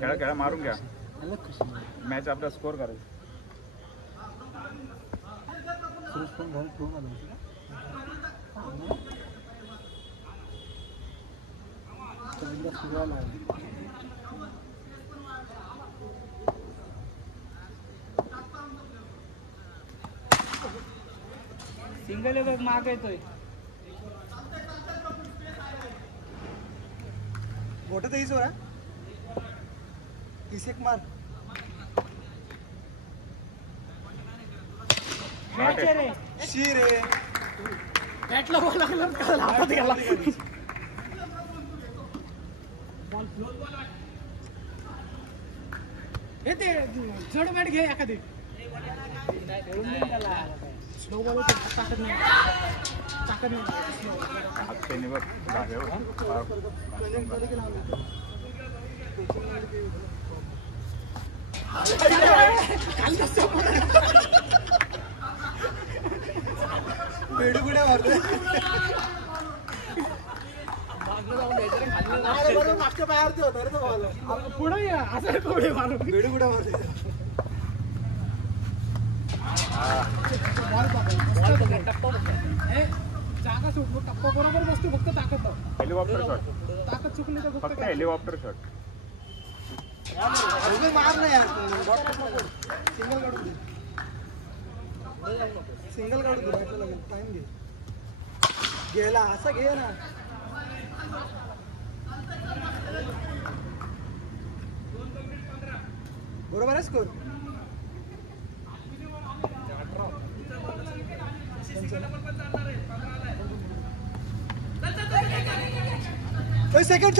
खेळा खेळा मारून घ्या. मॅच आपला स्कोर करायचा. सुरेश पण घरात ठेवून आलो. सिंगल एक माग येतोय. मोठं तर हीच वर 30 एक मार. मॅच आहे रे. शी रे बॅटला बॉल लागला का हातात गेला. हे ते जड बॅट घे एखादी. स्लो बॉल ताकद नाही. ताकद नाही. हातच्याने बघ जागेवर. बेडुगुड्या मारतोय. मागच्या पायावरती होता रे तो बॉल. पुढे या असं पुढे मारू. बेडुगुड्या मारतोय. जागा सुटलो टप्पा बरोबर बसतो फक्त ताकद लाव. Helicopter shot. ताकद चुकली तर फक्त हेलिकॉप्टर शॉट. मार नाही यार सिंगल काढून दे. सिंगल काढू तुला लागेल टाइम घे गेला असं घे ना बरोबर आहे स्कोर सेकंड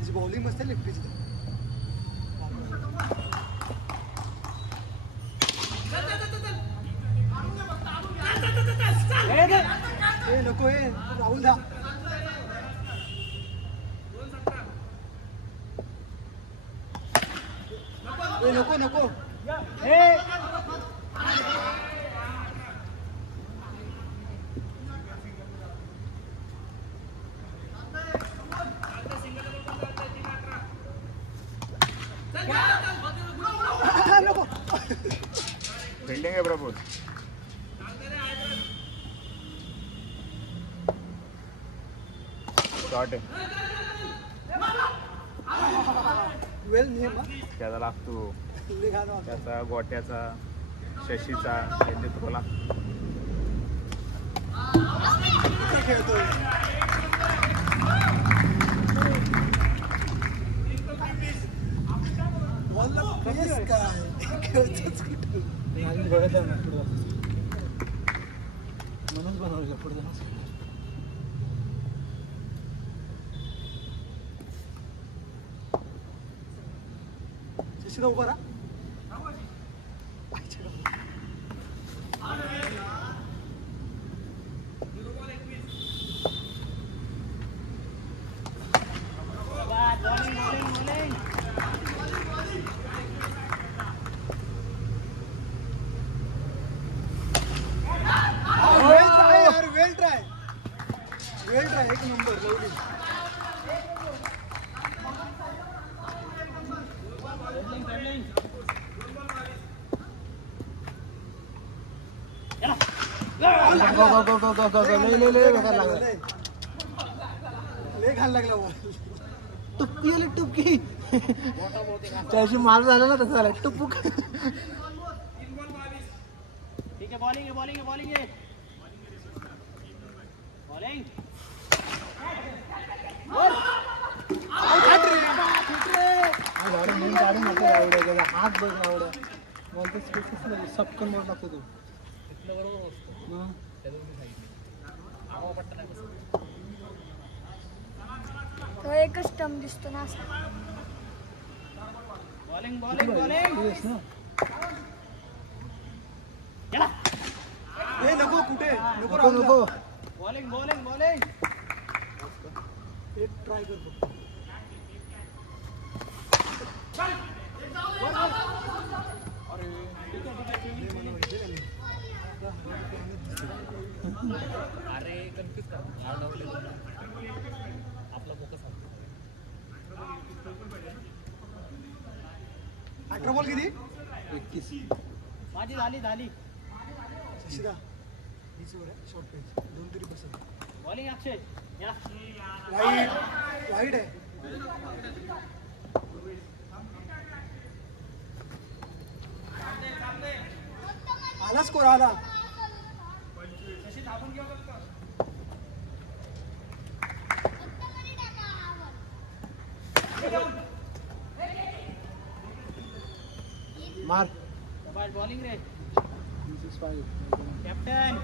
तिची बॉलिंग मस्त आहे लेफ्टीची नको राहुल दा नको नको फिल्डिंग आहे प्रभू शॉर्ट आहे वेल नेम त्याचा लागतो निघाला त्याचा गोट्याचा शशीचा त्यांचे तुला खेळतोय बॉलला पेस काय खेळतोच कुठं बघत आहे ना पुढं म्हणून बनवलं पुढं शिशिरा उभा राहा वेल ट्राय एक नंबर लवली लय घाल लागला बॉल टुपकी आली टुपकी त्याशी माल झाला ना तसं झाला टुपूक ठीक आहे बॉलिंग आहे बॉलिंग आहे बॉलिंग आहे बॉलिंग हात बघ आवडा बोलतो स्पेसिस सबकन मोड लागतो तो तो एकच टर्म दिसतो ना असा बॉलिंग बॉलिंग बॉलिंग नको कुठे नको नको नको बॉलिंग बॉलिंग बॉलिंग एक ट्राय कर फक्त अरे कन्फ्युज कर आपला फोकस 18 बॉल किती 21 माझी झाली शशिदा हीच वर आहे शॉर्ट पेज दोन तरी बसेल बॉलिंग अक्षय या वाईट वाईट आहे आला स्कोर आला मार बॉलिंग रे 25 कॅप्टन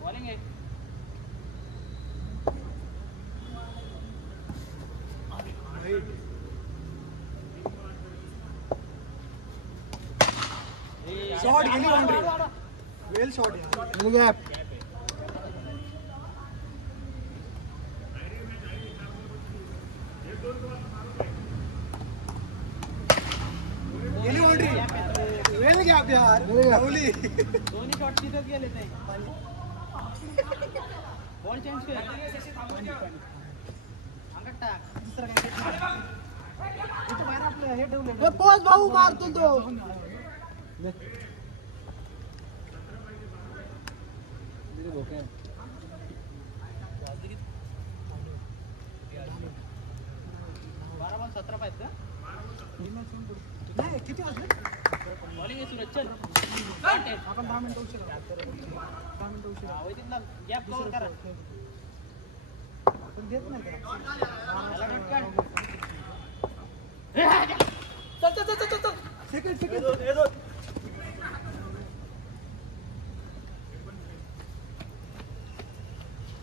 बॉलिंग आहे शॉट गेली बाउंड्री वेल शॉट यार गॅप गेली बाउंड्री वेल गॅप यार लावली दोन्ही शॉट तिथेच गेले ते बॉल चेंज कर अंगात टाक दुसरं काय इथं बाहेर आपलं हे ठेवलं पोच भाऊ मारतो तो नाही किती वाजले आपण 10 मिनिटं उशीर 10 मिनिटं उशीर गॅप कव्हर करा. पण देत नाही त्याला. चल. सेकंड.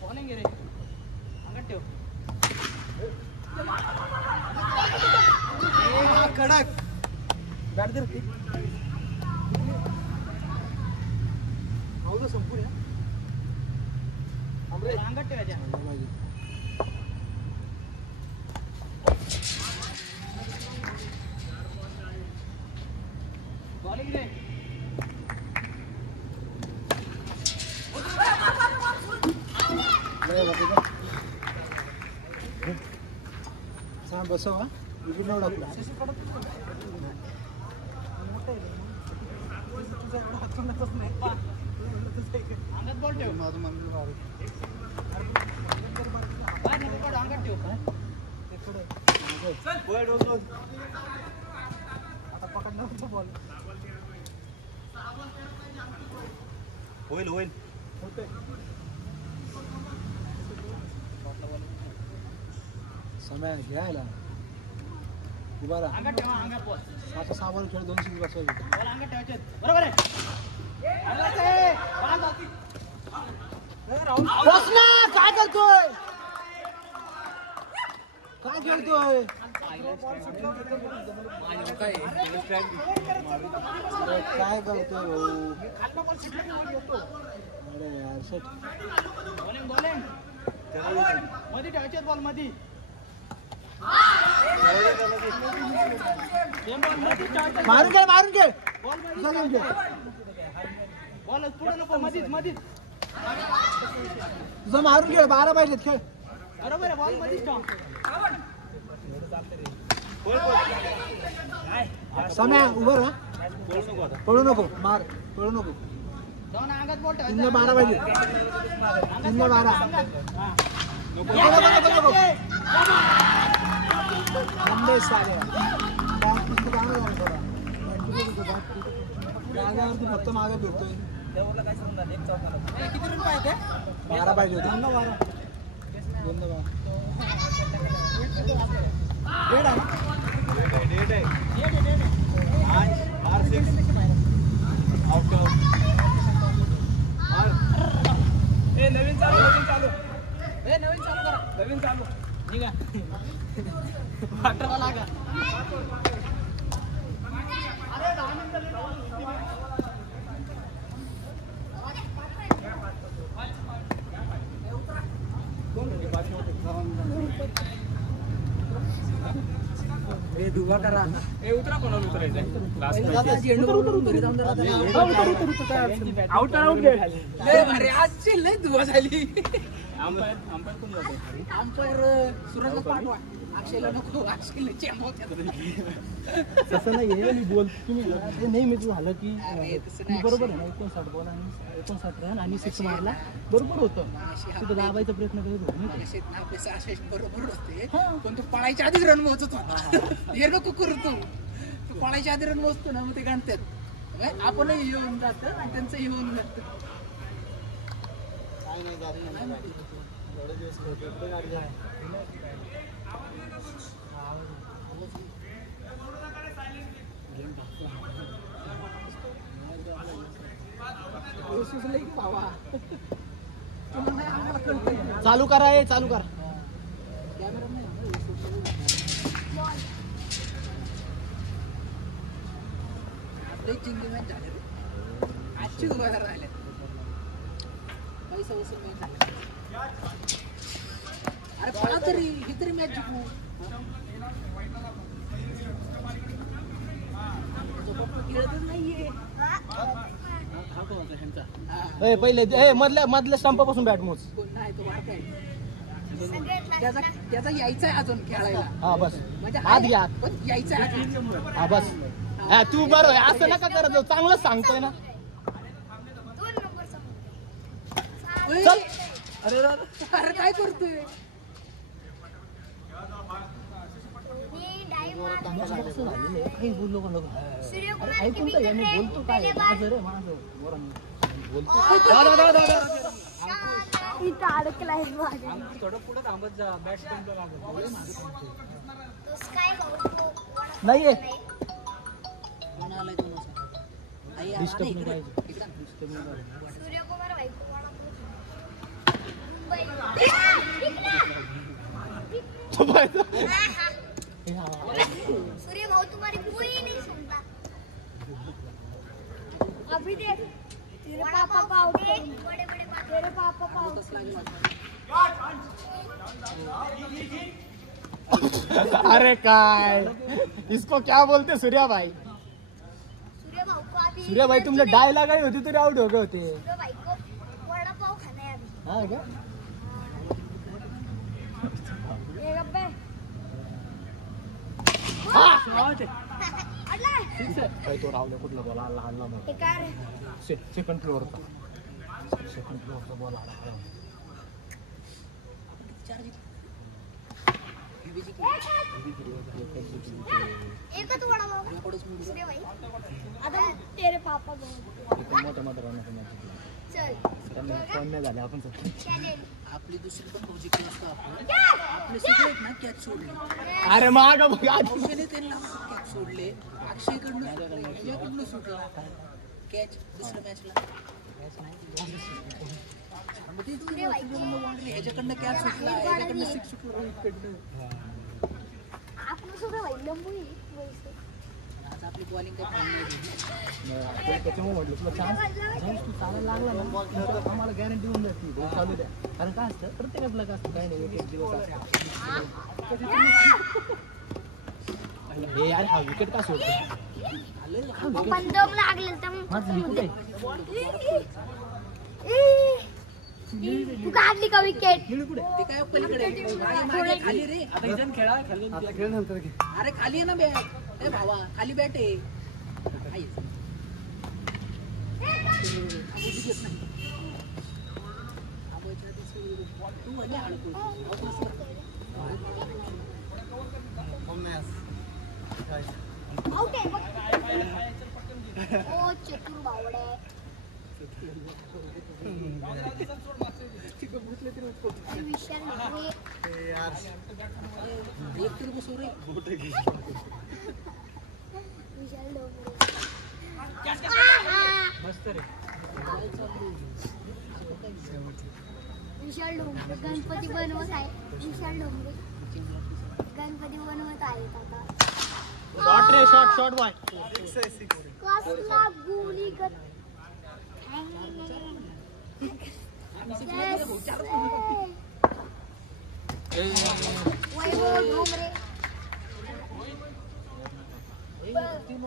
बॉलिंग रे अंगठ ठेव. कडक बॅट दे रे. संपूर्ण अंगठ ठेवायच्या. बॉलिंग रे. बसवा विकेट नव्हता अंगात बॉल ठेव. माझं मन बाहेर नको काढू, अंगात ठेव. आता पकडणार होतो बॉल होईल होते समय घ्यायला उभा राहा. अंगात ठेवा, अंगात बॉल. आता 6 बॉल खेळ 2 सिक्स बसवायचे. बॉल अंगात ठेवायचे. बरोबर आहे. अंगात आहे. बॉल जाती. बस ना. काय करतोय काय करतोय भाऊ. अरे यार सेट. बॉलिंग मध्ये ठेवायचे बॉल मध्ये. मारून घे बॉल मध्ये तुझा गेम खेळ. बॉल पुढे नको, मधीच. तुझा मारून घे. 12 पाहिजेत खेळ. बरोबर आहे. बॉल मध्येच ठेवा. सम्या उभं राहा. पळू नको. मार. पळू नको. जाऊन अंगात बॉल 3 ठेवायचा. 12 पाहिजे. 3 12. अंडे सारे जागावरती फक्त मागे फिरतोय. किती रन पाहिजे? 12 पाहिजे होते. 2 12. डेड आहे नवीन चालू करा. निघा. वाटरला लागा. दुवा करा. उतरा कोणाला उतरायचं लय दुवा झाली. अंपायर सुरजला पाठवा. अक्षयला नको. अक्षयला चेंब तसं नाही आहे. मी बोल तुम्ही ते नेहमीच झालं की बरोबर आहे ना. 59 बॉल आणि 59 रन आणि 6 मारला बरोबर होतं. तिथं दाबायचा प्रयत्न करत होतो. बरोबर असते पण तू पळायच्या आधीच रन मोजत होता. हे नको करू तू पळायच्या आधी रन मोजतो ना मग ते गणतात. आपणही येऊन जात आणि त्यांचं येऊन जात. चालू करा. चालू करा. आजची दुबारा राहिले पैसा वसूल नाही झाला. अरे पळा तरी ही तरी मॅच जिंकू. खेळतच नाहीये. पहिले मधल्या स्टंपापासून बॅट मोज. नाही तो बारका आहे. त्याचा यायचा आहे अजून खेळायला. हा बस. म्हणजे हात घ्या. पण यायचा आहे अजून. हा बस. हा, तू बरं आहे, असं नका करत जाऊ, चांगलं सांगतोय ना. 2 नंबर सांग. ओय. चल. अरे अरे, अरे काय करतोय मी डायमंड काही बोललो का नको सूर्यकुमार ऐकून की तर घ्या, मी पहले बोलतो काय बार माझं रे माझं वरून बोलतो इथं अडकलाय माझ्या. थोडं पुढे थांबत जा बॅट स्टंपला लागेल तो स्काय भाऊ नाहीये कोण आलाय दोन वाजता आई डिस्टर्ब इकडे नाही पाहिजे इकडे डिस्टर्ब नाही पाहिजे सूर्यकुमार भाई सूर्य भाऊ तुम्हारी कोई नहीं सुनता. अभी देख तेरे पापा पाउट बड़े बड़े बात तेरे पापा पाउट. अरे काय इसको क्या बोलते सूर्या भाई. सूर्य भाऊ को अभी सूर्या भाई तुमने डाय लगाई होती तरी आउट हो गए होते सूर्य भाई को वड़ा पाव खाना है अभी. हाँ क्या ये गप्पे अडला काही तो रावले कुठला बॉल आला आणला मग हे काय रे. सेकंड फ्लोअरचा बॉल आला एकच वड़ा पाव सूर्य भाई. आता तेरे पापा को मोठ्या मोठ्या रन चल फोन नाही झाले आपण चॅलेंज. आपली दुसरी पण भाऊजी असतो आपले सगळे आहेत ना कॅच सोडले अरे माग बघ आधी. अक्षयने त्यांना कॅच सोडले अक्षयकडनं सुटला कॅच दुसऱ्या मॅचला मग ते सूर्य भाई ह्याच्याकडनं कॅच सुटला ह्याच्याकडनं सिक्स सुटला इकडनं आपलं सूर्य भाई लंबू आहे वैसे. आज आपली बॉलिंग काय चांगली त्याच्यामुळे म्हटलं तुला चान्स तू चालायला लागला ना बॉल तर आम्हाला गॅरंटी होऊन जाते बॉल चालू द्या कारण काय असतं प्रत्येकात लग असतं काही नाही एक दिवस असतं हे यार हा विकेट का सोडतो पण दम लागले तर माझं विकेट तू काढली का विकेट. ते काय पलीकडे मागे खाली रे आता इथं खेळा आता खेळ नंतर घे अरे खाली आहे ना बॅट ए भावा खाली बॅट आहे आहेच. तू म्हणजे हाणतो. आउट आहे ओ चतुर बावडे. अरे विशाल ढोबळे. एक तरी बसव रे विशाल ढोबळे. मस्त रे विशाल ढोंबरे गणपती बनवत आहे. विशाल ढोंबरे गणपती बनवत आहेत आता. शॉट रे शॉट शॉट बॉय. कसला गोली गत. वैभव ढोंबरे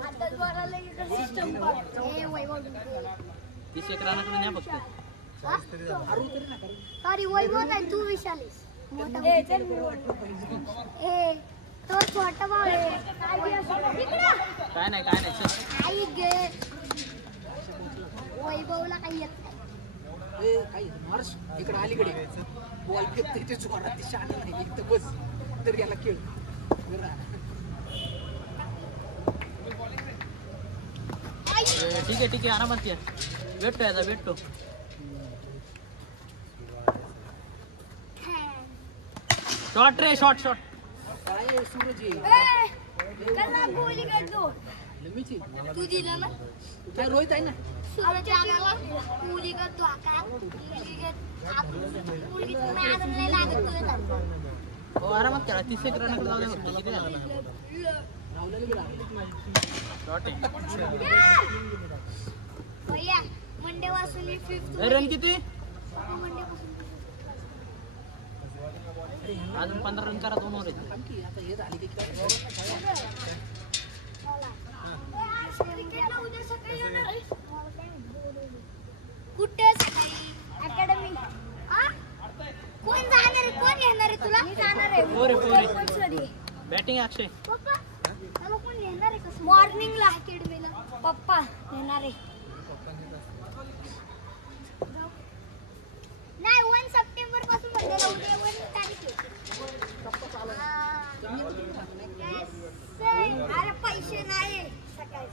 आता जोराला सिस्टम ए वैभव ढोंबरे 30 एकराकडे नाही फक्त अरे वैभव नाही तू विशाल आहेस. मोठा ए तो छोटा भाऊ आहे. काय बी असं इकडं. काय नाही चल आई गे वैभवला काही येत नाही. ए काही मार्श इकडे अलीकडे बॉल फेकते ते जोरात ते शाळा नाही इथं बस तर याला खेळ ठीक आहे आरामात या भेटतो याचा भेटतो शॉट रे शॉट काय आहे, सूरज आहे. कला गोली करतो लमीची तू दिलं ना. काय रोहित आहे ना सूरज आम्हाला गोली करतो आका गोली करतो. गोली मॅडम नाही लागत तुला. हो आरामात खेळा 30 एकराकडे जाऊ दे फक्त किती झालं राहुलला गेला शॉट भैया मंडे वासून 5th रन किती मंडे पासून अजून 15 रन करा 2 ओव्हर आहेत आणखी आता हे झाली की क्रिकेटला उद्या सकाळी येणार आहे. कुठे सकाळी अकॅडमी. कोण जाणार आहे कोण येणार आहे तुला. मी जाणार आहे पोरे. कंपल्सरी. बॅटिंग अक्षय पप्पा त्याला कोण येणार नेणार आहे कसं मॉर्निंगला अकॅडमीला पप्पा नेणार आहे नाही 1 सप्टेंबर पासून म्हणजे उद्या 1 तारीख आहे अरे पैसे नाही सकाळी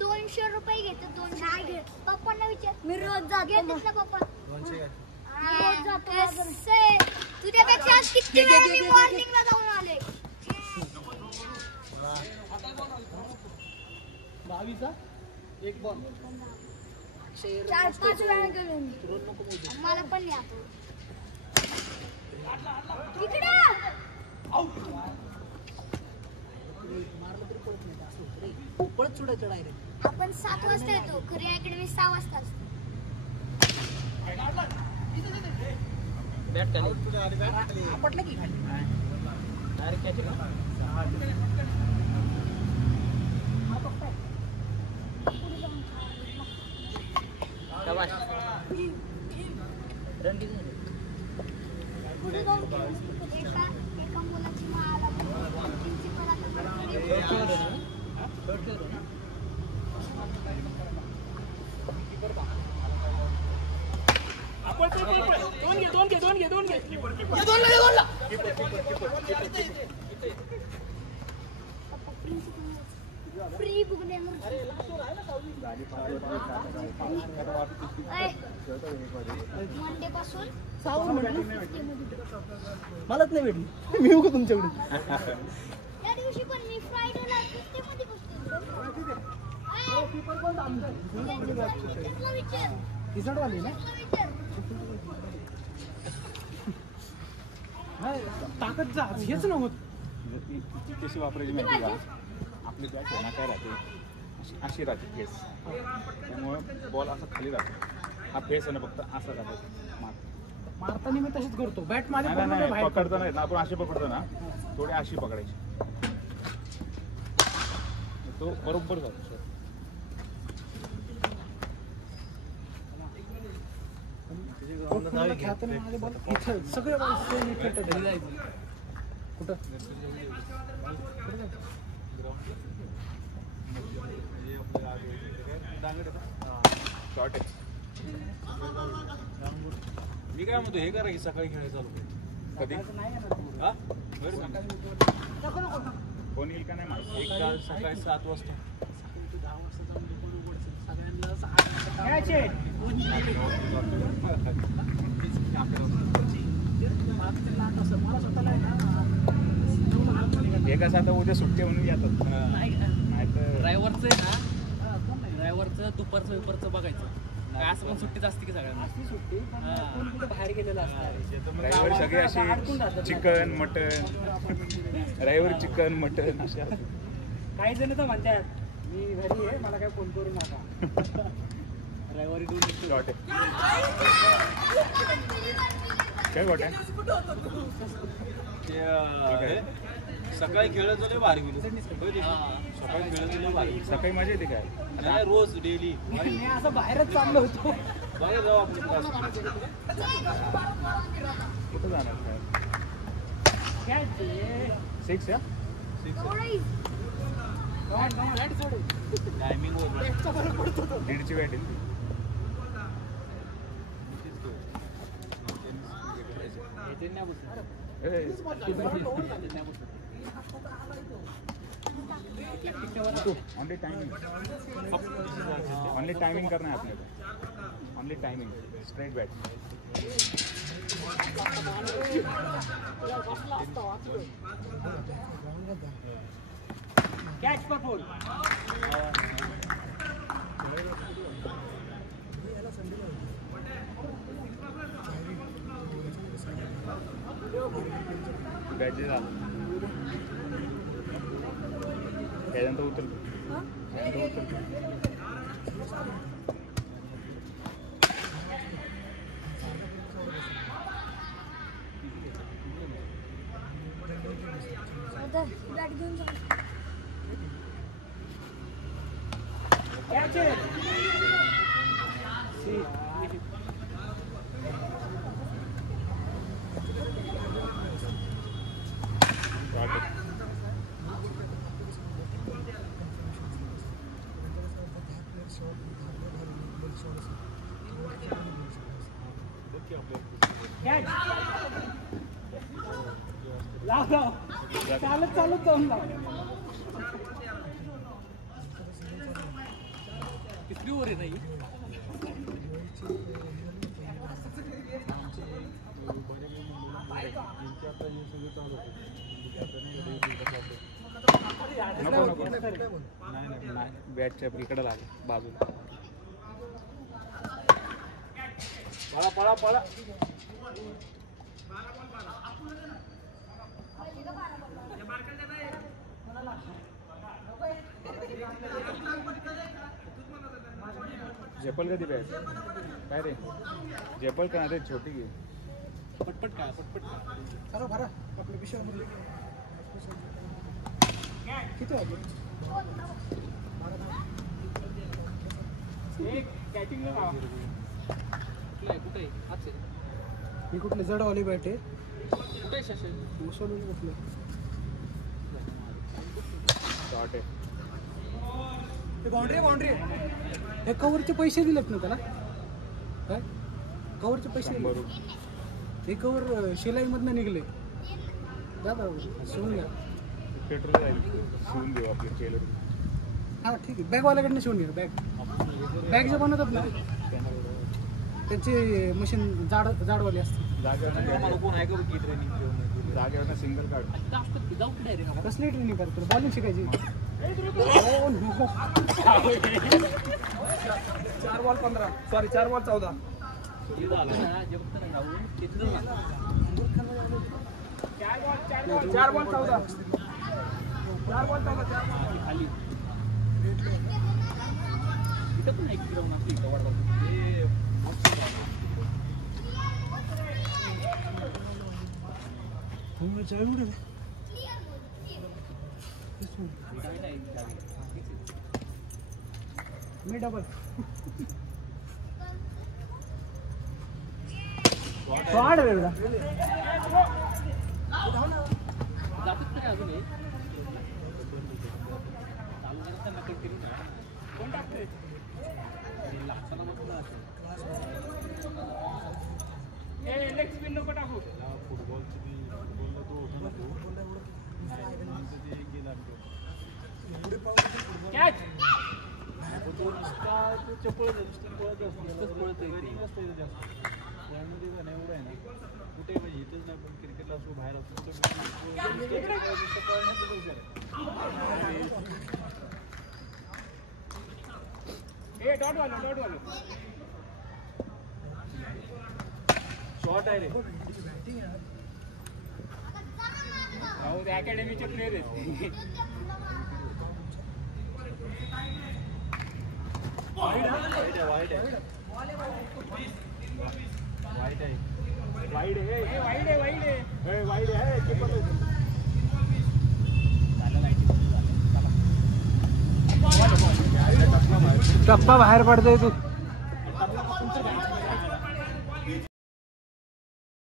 200 रुपये घेतो 200 नाही घेत पप्पांना विचार मी रोज जातो घेतच ना पप्पा रोज जातो तुझ्यापेक्षा किती वेळा मी मॉर्निंगला जाऊन आले 22 एक बॉल 4-5 वेळा गेलो मी मला पण या इकडे पळत सोडायचं डायरेक्ट. आपण 7 वाजता येतो खरी अकॅडमी 6 वाजता असते आपटलं की खाली पुढे जाऊन एका मुलाची माळा प्रिन्सिपल फ्री बुक मंडे पासून मलाच नाही भेटली मी येऊ का तुमच्याकडे त्या दिवशी पण मी फ्रायडेला मध्ये रिसॉर्टवाली ना ताकद जा हेच नव्हतं ती कशी वापरायची माहिती का आपली बॅट आहे ना काय राहते अशी राहते फेस त्यामुळे बॉल असा खाली राहतो हा फेस आहे ना फक्त असा राहतो मारताना मी तशीच करतो बॅट माझ्या नाही पकडतो नाही आपण अशी पकडतो ना थोडी अशी पकडायची तो बरोबर जातो सगळे कुठं शॉर्ट आहे मी काय म्हणतो हे करा की सकाळी खेळायला चालू कधी हा बरं सांगा. कोण येईल का नाही माहिती एक तास सकाळी 7 वाजता हे कसं आता उद्या सुट्टी म्हणून येतात नाही तर ड्रायव्हरचं आहे ना ड्रायव्हरचं दुपारचं विपारचं बघायचं काय असं पण सुट्टीच असते की सगळ्यांना सुट्टी कोण कुठे बाहेर गेलेला असणार रविवारी सगळे असे चिकन मटन रविवारी चिकन मटन असे असतात. काही जण तर म्हणतात मी घरी आहे मला काय फोन करू नका रविवारी शॉर्ट आहे काय वाटत ते सकाळी खेळायचं लय भारी गेलो सकाळी खेळायचं लय भारी सकाळी मजा येते काय नाही रोज डेली मी असं बाहेरच चाललो होतो बाहेर जाऊ आपण क्लास कुठं जाणार काय काय ते 6 या टायमिंग होत दीडची बॅट येते ओनली टाइमिंग करना है आपने only timing straight bat catch पर बॉल बॅट झालं त्यानंतर उतरतो बॅट घेऊन जा कॅच चालत चालत जाऊन लाव. किती ओव्हर आहे नाही नको नाही बॅटच्या इकडे लागेल बाजूला. पळा पळा पळा. झेपल कधी बॅट काय रे झेपल का रे छोटी घे. पटपट काय पटपट चला भरा आपल्या पिशव्यामध्ये. किती वाजले? कुठे ही कुठली जडवाली बॅट आहे? कुठे शशे उसळून कुठलं? शॉर्ट आहे. बाउंड्री हे कवरचे पैसे दिलेत ना त्याला? काय कवरचे पैसे 100 रुपये. हे कवर शिलाईमधनं निघले. दादा शिवून घ्या. पेट्रोल जाईल शिवून देऊ आपले टेलर. हां ठीक आहे बॅगवाल्याकडनं शिवून घ्या. बॅग जे बनवतात ना त्याची मशीन जाडवाली असते. जागेवर कोण आहे का की ट्रेनिंग जागेवर सिंगल कार्ड. जाऊ कुठे रे कसली ट्रेनिंग करतो बॉलिंग शिकायची. 4 बॉल 15 सॉरी 4 बॉल 14. 4 बॉल 14 खाली इथं पण एक ग्राउंड असते कवाड मी डबल शॉट आहे बेटा. जातात तरी अजून हे चालू करताना कंटिन्यू कोण टाकतोय लागताना मग लेग स्पिन नको टाकू. कॅच चपळ पळत त्यामध्ये एवढं आहे ना कुठे म्हणजे इथंच नाही पण क्रिकेटला असो बाहेर असो शॉर्ट आहे रे. अकॅडमीचे प्लेयर आहेत. वाईट आहे टप्पा बाहेर पडतोय तू.